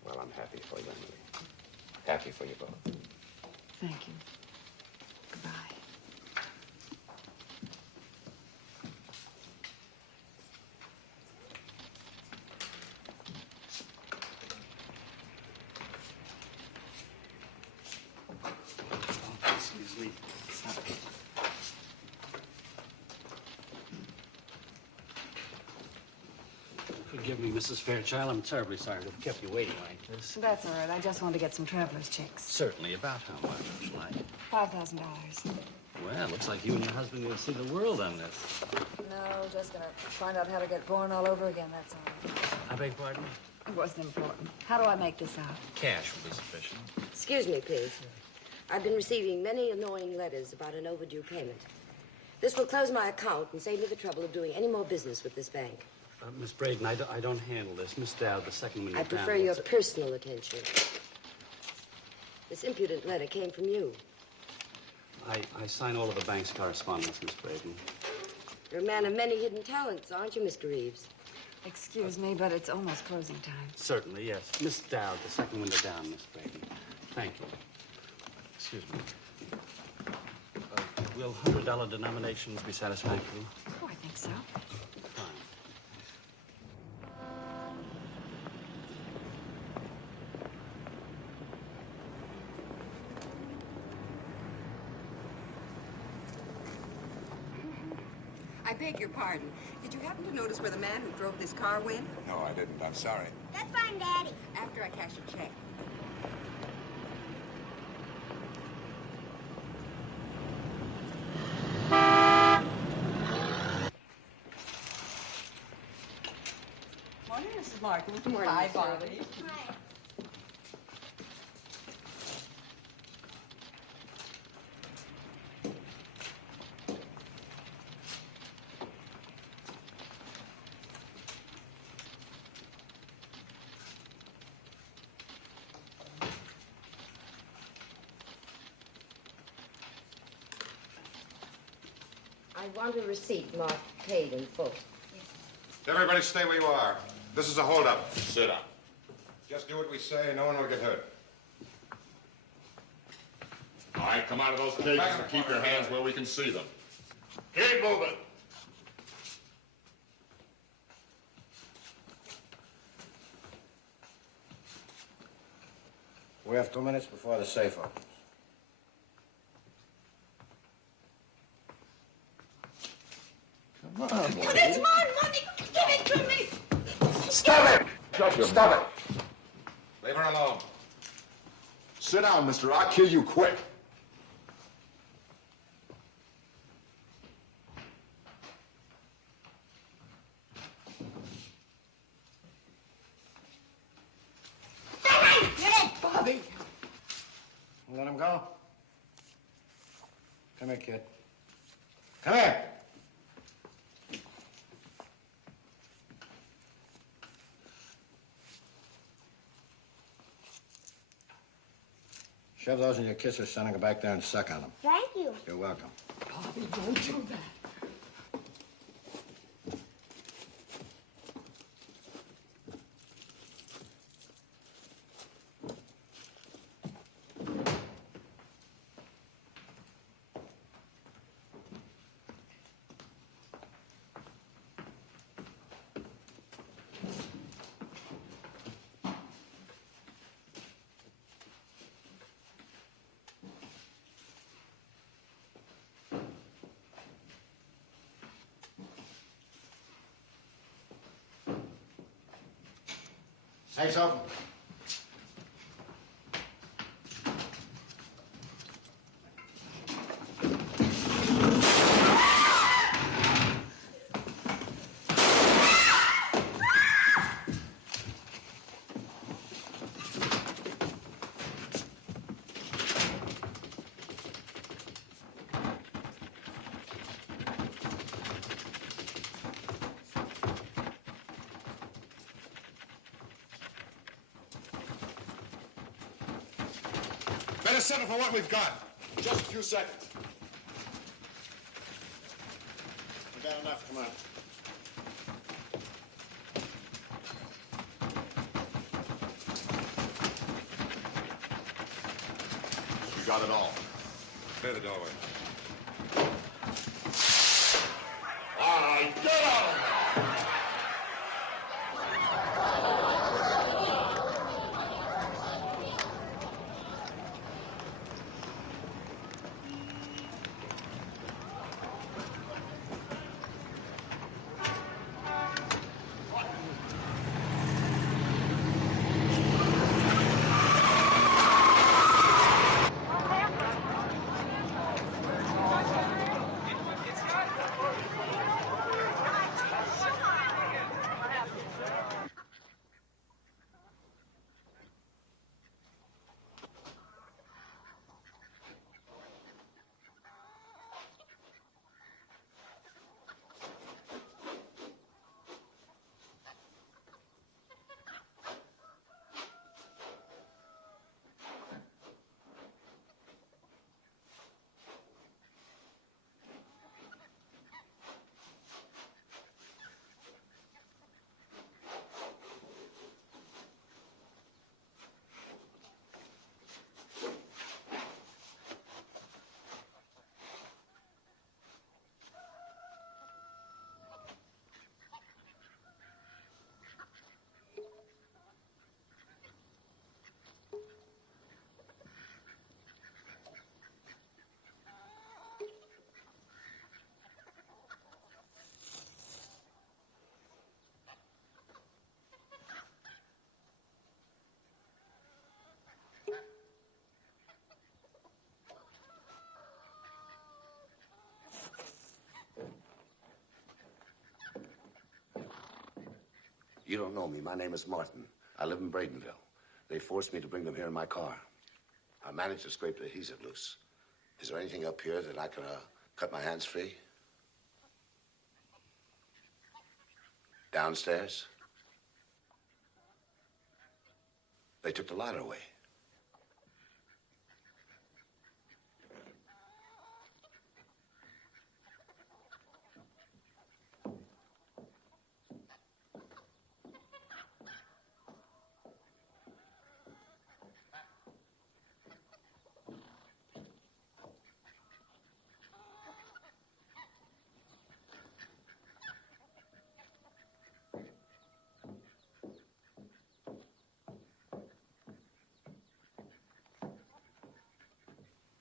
Well, I'm happy for you, Emily. Happy for you both. Thank you. Goodbye. Excuse me. Forgive me, Mrs. Fairchild. I'm terribly sorry to have kept you waiting like this. That's all right. I just wanted to get some traveler's checks. Certainly. About how much, like? $5,000. Well, looks like you and your husband will see the world on this. No, just gonna find out how to get born all over again, that's all. I beg pardon? It wasn't important. How do I make this out? Cash will be sufficient. Excuse me, please. I've been receiving many annoying letters about an overdue payment. This will close my account and save me the trouble of doing any more business with this bank. Miss Braden, I don't handle this. Miss Dowd, the second window I prefer down, your it's- personal attention. This impudent letter came from you. I sign all of the bank's correspondence, Miss Braden. You're a man of many hidden talents, aren't you, Mr. Reeves? Excuse me, but it's almost closing time. Certainly, yes. Miss Dowd, the second window down, Miss Braden. Thank you. Excuse me. Will $100 denominations be satisfactory? Oh, I think so. Fine. I beg your pardon. Did you happen to notice where the man who drove this car went? No, I didn't. I'm sorry. Let's find Daddy. After I cash your check. Morning, Mrs. Martin. Good morning, Hi, Miss Bobby. Hi. I want a receipt marked paid in full. Everybody stay where you are. This is a holdup. Sit up. Just do what we say and no one will get hurt. All right, come out of those cages and keep your hands where we can see them. Keep moving. We have 2 minutes before the safe opens. Come on, boy. But it's my money. Give it to me. Stop it! Stop it! Leave her alone. Sit down, mister. I'll kill you quick. Bobby! Let him go. Come here, kid. Come here. Shove those in your kisser, son, and go back there and suck on them. Thank you. You're welcome. Bobby, don't do that. Safe's open. Better settle for what we've got. Just a few seconds. We got enough. Come on. We got it all. Clear the doorway. All right, get out of there! You don't know me. My name is Martin. I live in Bradenville. They forced me to bring them here in my car. I managed to scrape the adhesive loose. Is there anything up here that I can cut my hands free? Downstairs? They took the ladder away.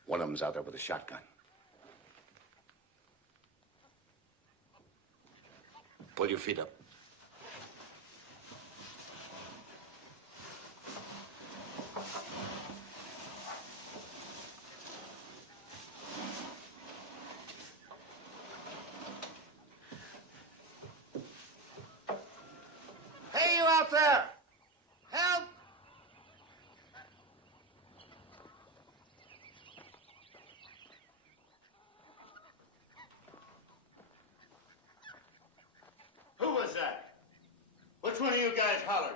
One of them's out there with a shotgun. Pull your feet up. Hey, you out there! Help! Who was that? Which one of you guys hollered?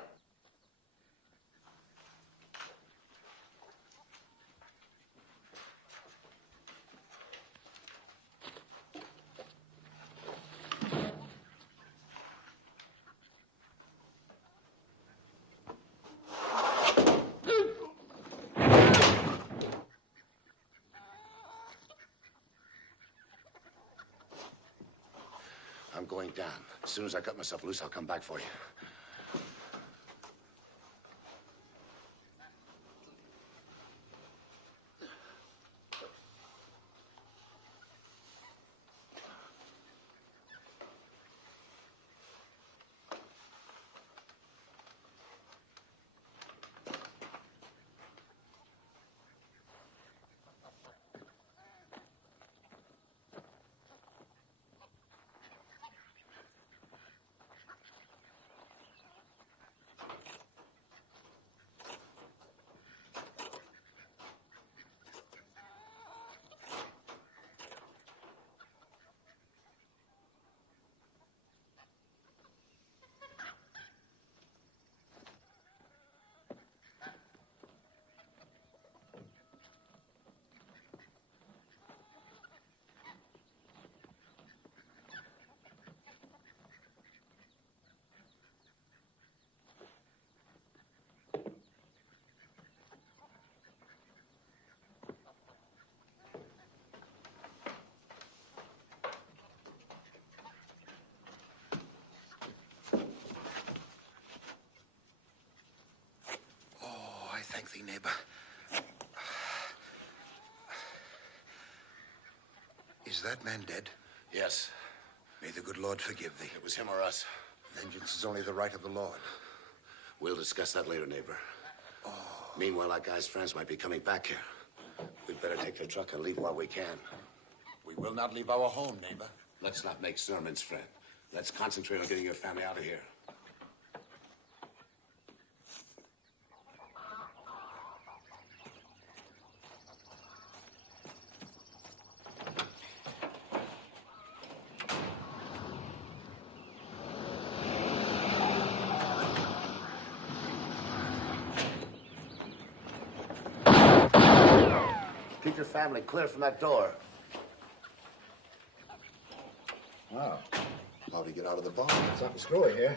I'm going down. As soon as I cut myself loose, I'll come back for you. Thank thee, neighbor. Is that man dead? Yes. May the good Lord forgive thee. It was him or us. Vengeance is only the right of the Lord. We'll discuss that later, neighbor. Oh. Meanwhile, that guy's friends might be coming back here. We'd better take the truck and leave while we can. We will not leave our home, neighbor. Let's not make sermons, friend. Let's concentrate on getting your family out of here. Keep your family clear from that door. Wow. How'd he get out of the barn? Something screwy here.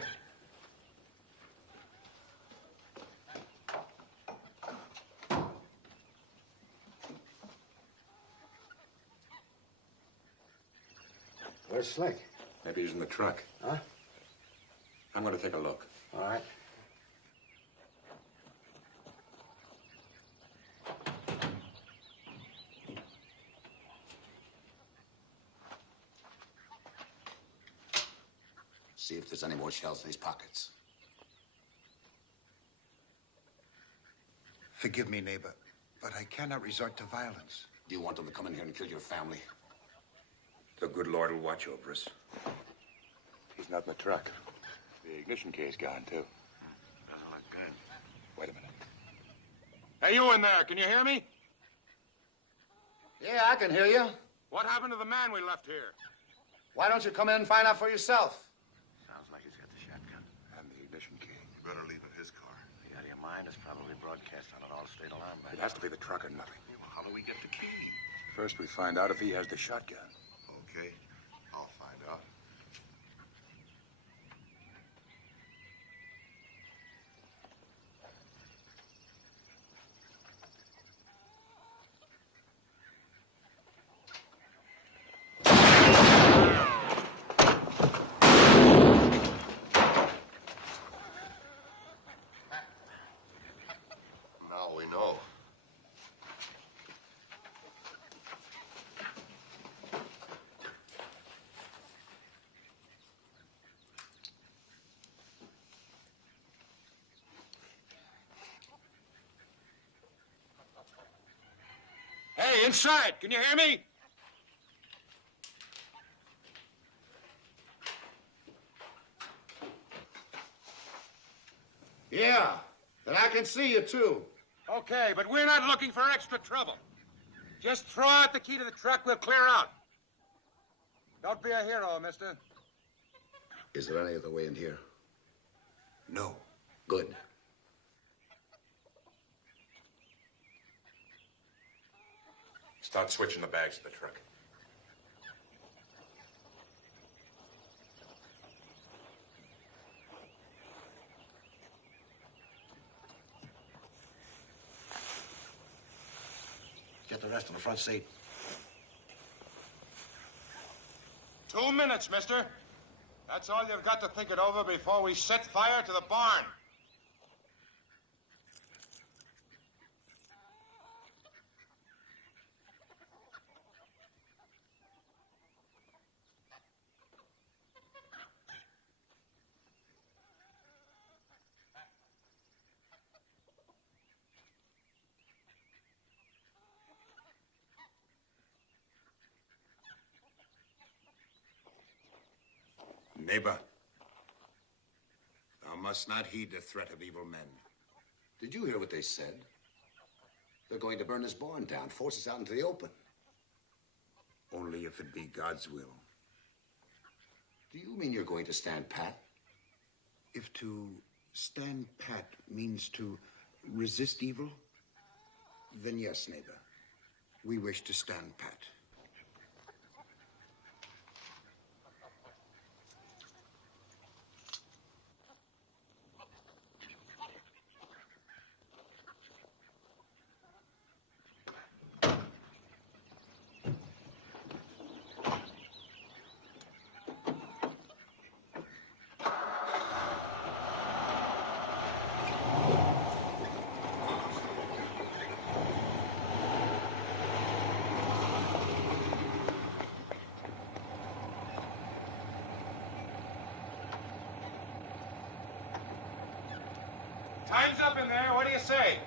Where's Slick? Maybe he's in the truck. Huh? I'm going to take a look. All right. See if there's any more shells in these pockets. Forgive me, neighbor, but I cannot resort to violence. Do you want them to come in here and kill your family? The good Lord will watch over us. He's not in the truck. The ignition key's gone, too. Doesn't look good. Wait a minute. Hey, you in there, can you hear me? Yeah, I can hear you. What happened to the man we left here? Why don't you come in and find out for yourself? Sounds like he's got the shotgun. And the ignition key. You better leave in his car. Are you out of your mind? It's probably broadcast on an all-state alarm by It has to be the truck or nothing. Well, how do we get the key? First, we find out if he has the shotgun. Okay, I'll find out. Now we know. Hey, inside! Can you hear me? Yeah, and I can see you, too. Okay, but we're not looking for extra trouble. Just throw out the key to the truck, we'll clear out. Don't be a hero, mister. Is there any other way in here? No. Good. Start switching the bags to the truck. Get the rest of the front seat. 2 minutes, mister. That's all you've got to think it over before we set fire to the barn. Neighbor, thou must not heed the threat of evil men. Did you hear what they said? They're going to burn this barn down, force us out into the open. Only if it be God's will. Do you mean you're going to stand pat? If to stand pat means to resist evil, then yes, neighbor. We wish to stand pat. Time's up in there. What do you say?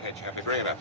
Okay, Chappie, bring it up.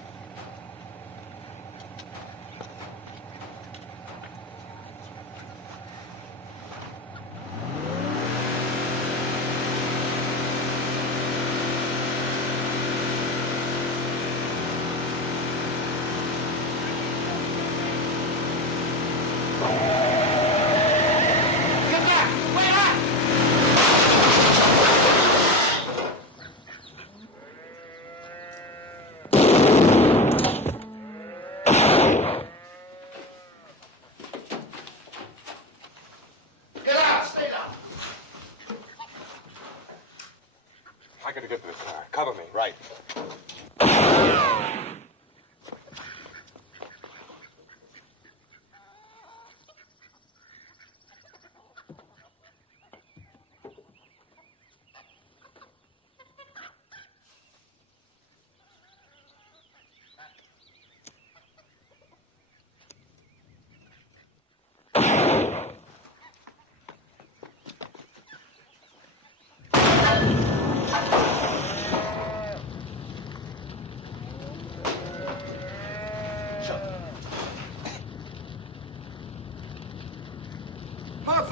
I gotta get to the car. Cover me, right.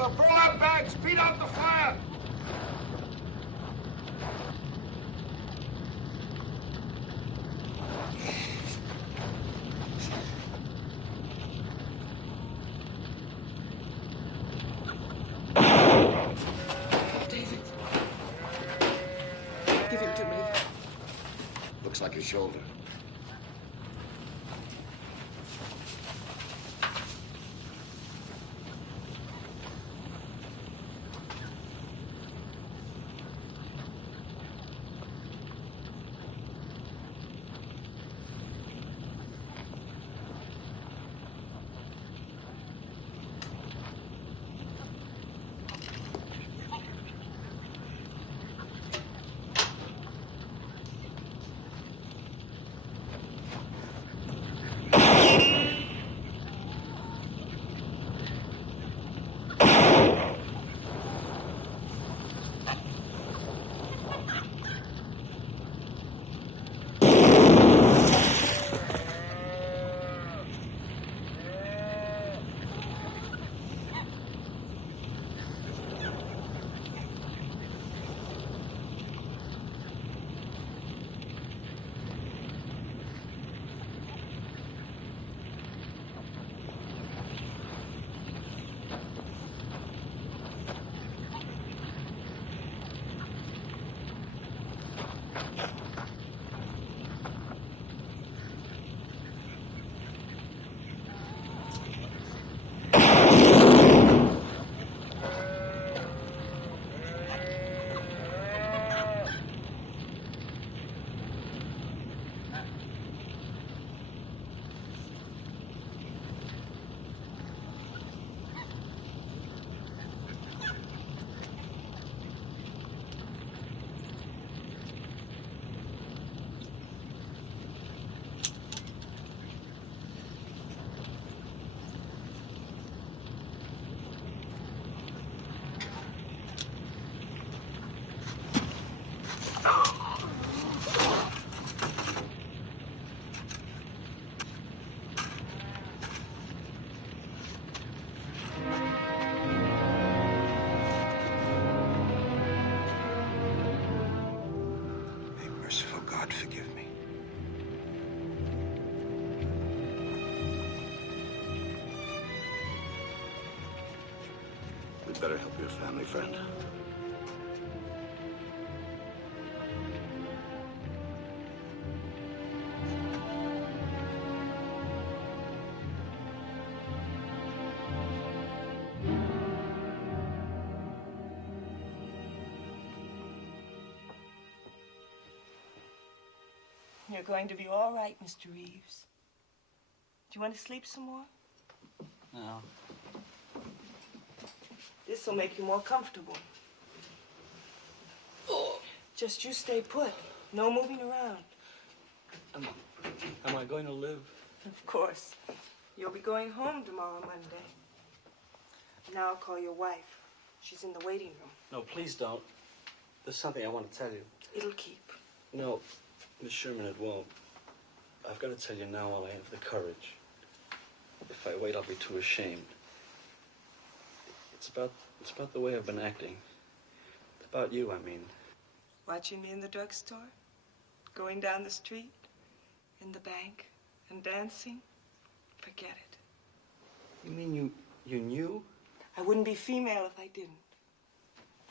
Driver, pull that bag, speed up the fire! David. Give him to me. Looks like his shoulder. Merciful God, forgive me. We'd better help your family, friend. You're going to be all right, Mr. Reeves. Do you want to sleep some more? No. This will make you more comfortable. Just you stay put. No moving around. Am I going to live? Of course. You'll be going home tomorrow, Monday. Now I'll call your wife. She's in the waiting room. No, please don't. There's something I want to tell you. It'll keep. No, Miss Sherman, it won't. I've got to tell you now while I have the courage. If I wait, I'll be too ashamed. It's about the way I've been acting. It's about you, I mean. Watching me in the drugstore? Going down the street? In the bank? And dancing? Forget it. You mean you knew? I wouldn't be female if I didn't.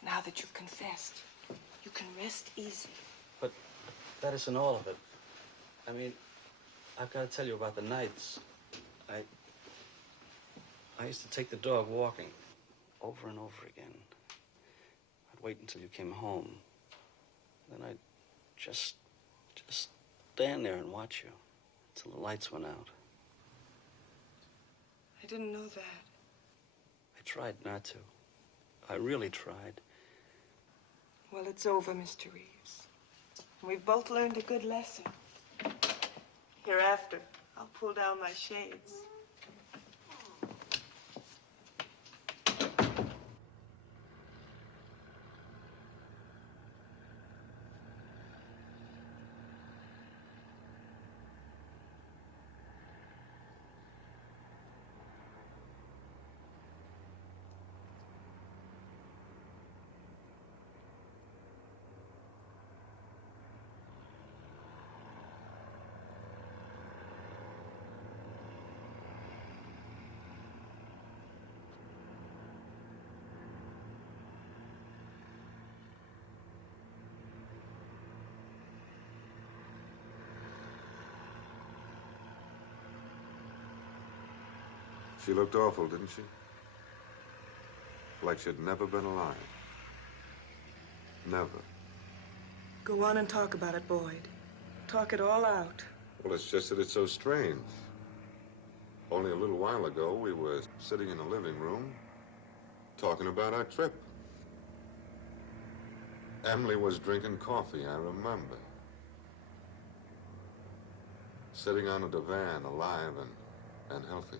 Now that you've confessed, you can rest easy. But that isn't all of it. I mean, I've got to tell you about the nights. I used to take the dog walking over and over again. I'd wait until you came home. Then I'd just stand there and watch you until the lights went out. I didn't know that. I tried not to. I really tried. Well, it's over, Mr. Reeves. We've both learned a good lesson. Hereafter, I'll pull down my shades. She looked awful, didn't she? Like she'd never been alive. Never. Go on and talk about it, Boyd. Talk it all out. Well, it's just that it's so strange. Only a little while ago, we were sitting in the living room talking about our trip. Emily was drinking coffee, I remember. Sitting on a divan, alive and healthy.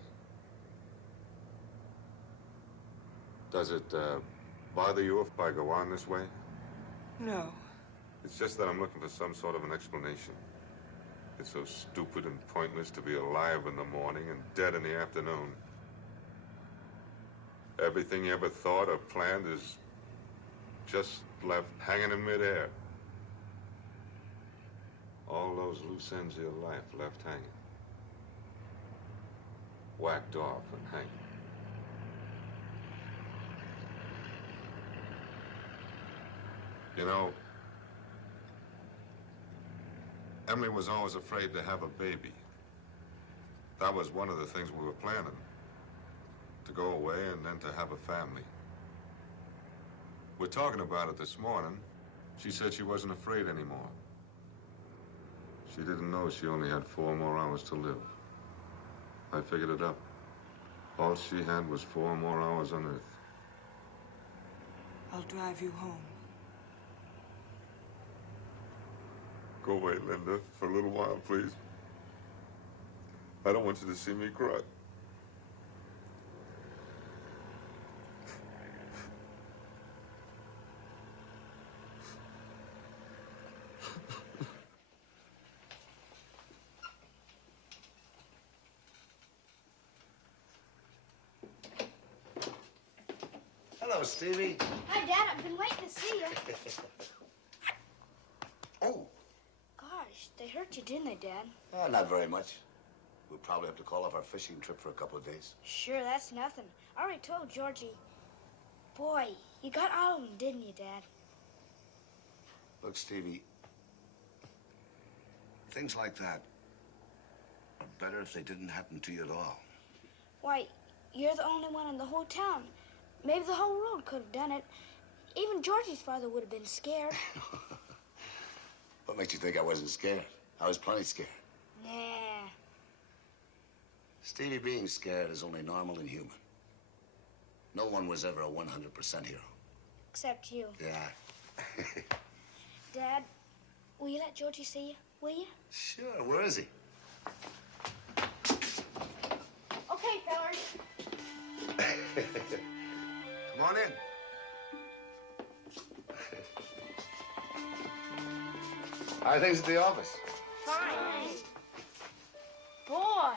Does it bother you if I go on this way? No. It's just that I'm looking for some sort of an explanation. It's so stupid and pointless to be alive in the morning and dead in the afternoon. Everything you ever thought or planned is just left hanging in midair. All those loose ends of your life left hanging. Whacked off and hanging. You know, Emily was always afraid to have a baby. That was one of the things we were planning. To go away and then to have a family. We're talking about it this morning. She said she wasn't afraid anymore. She didn't know she only had 4 more hours to live. I figured it up. All she had was 4 more hours on Earth. I'll drive you home. Go away, Linda, for a little while, please. I don't want you to see me cry. Hello, Stevie. Hi, Dad. I've been waiting to see you. Oh. Gosh, they hurt you, didn't they, Dad? Not very much. We'll probably have to call off our fishing trip for a couple of days. Sure, that's nothing. I already told Georgie. Boy, you got all of them, didn't you, Dad? Look, Stevie, things like that are better if they didn't happen to you at all. Why, you're the only one in the whole town. Maybe the whole world could have done it. Even Georgie's father would have been scared. What makes you think I wasn't scared? I was plenty scared. Nah. Stevie, being scared is only normal and human. No one was ever a 100% hero. Except you. Yeah. Dad, will you let Georgie see you? Will you? Sure. Where is he? Okay, fellers. Come on in. How are things at the office? Fine. Boy,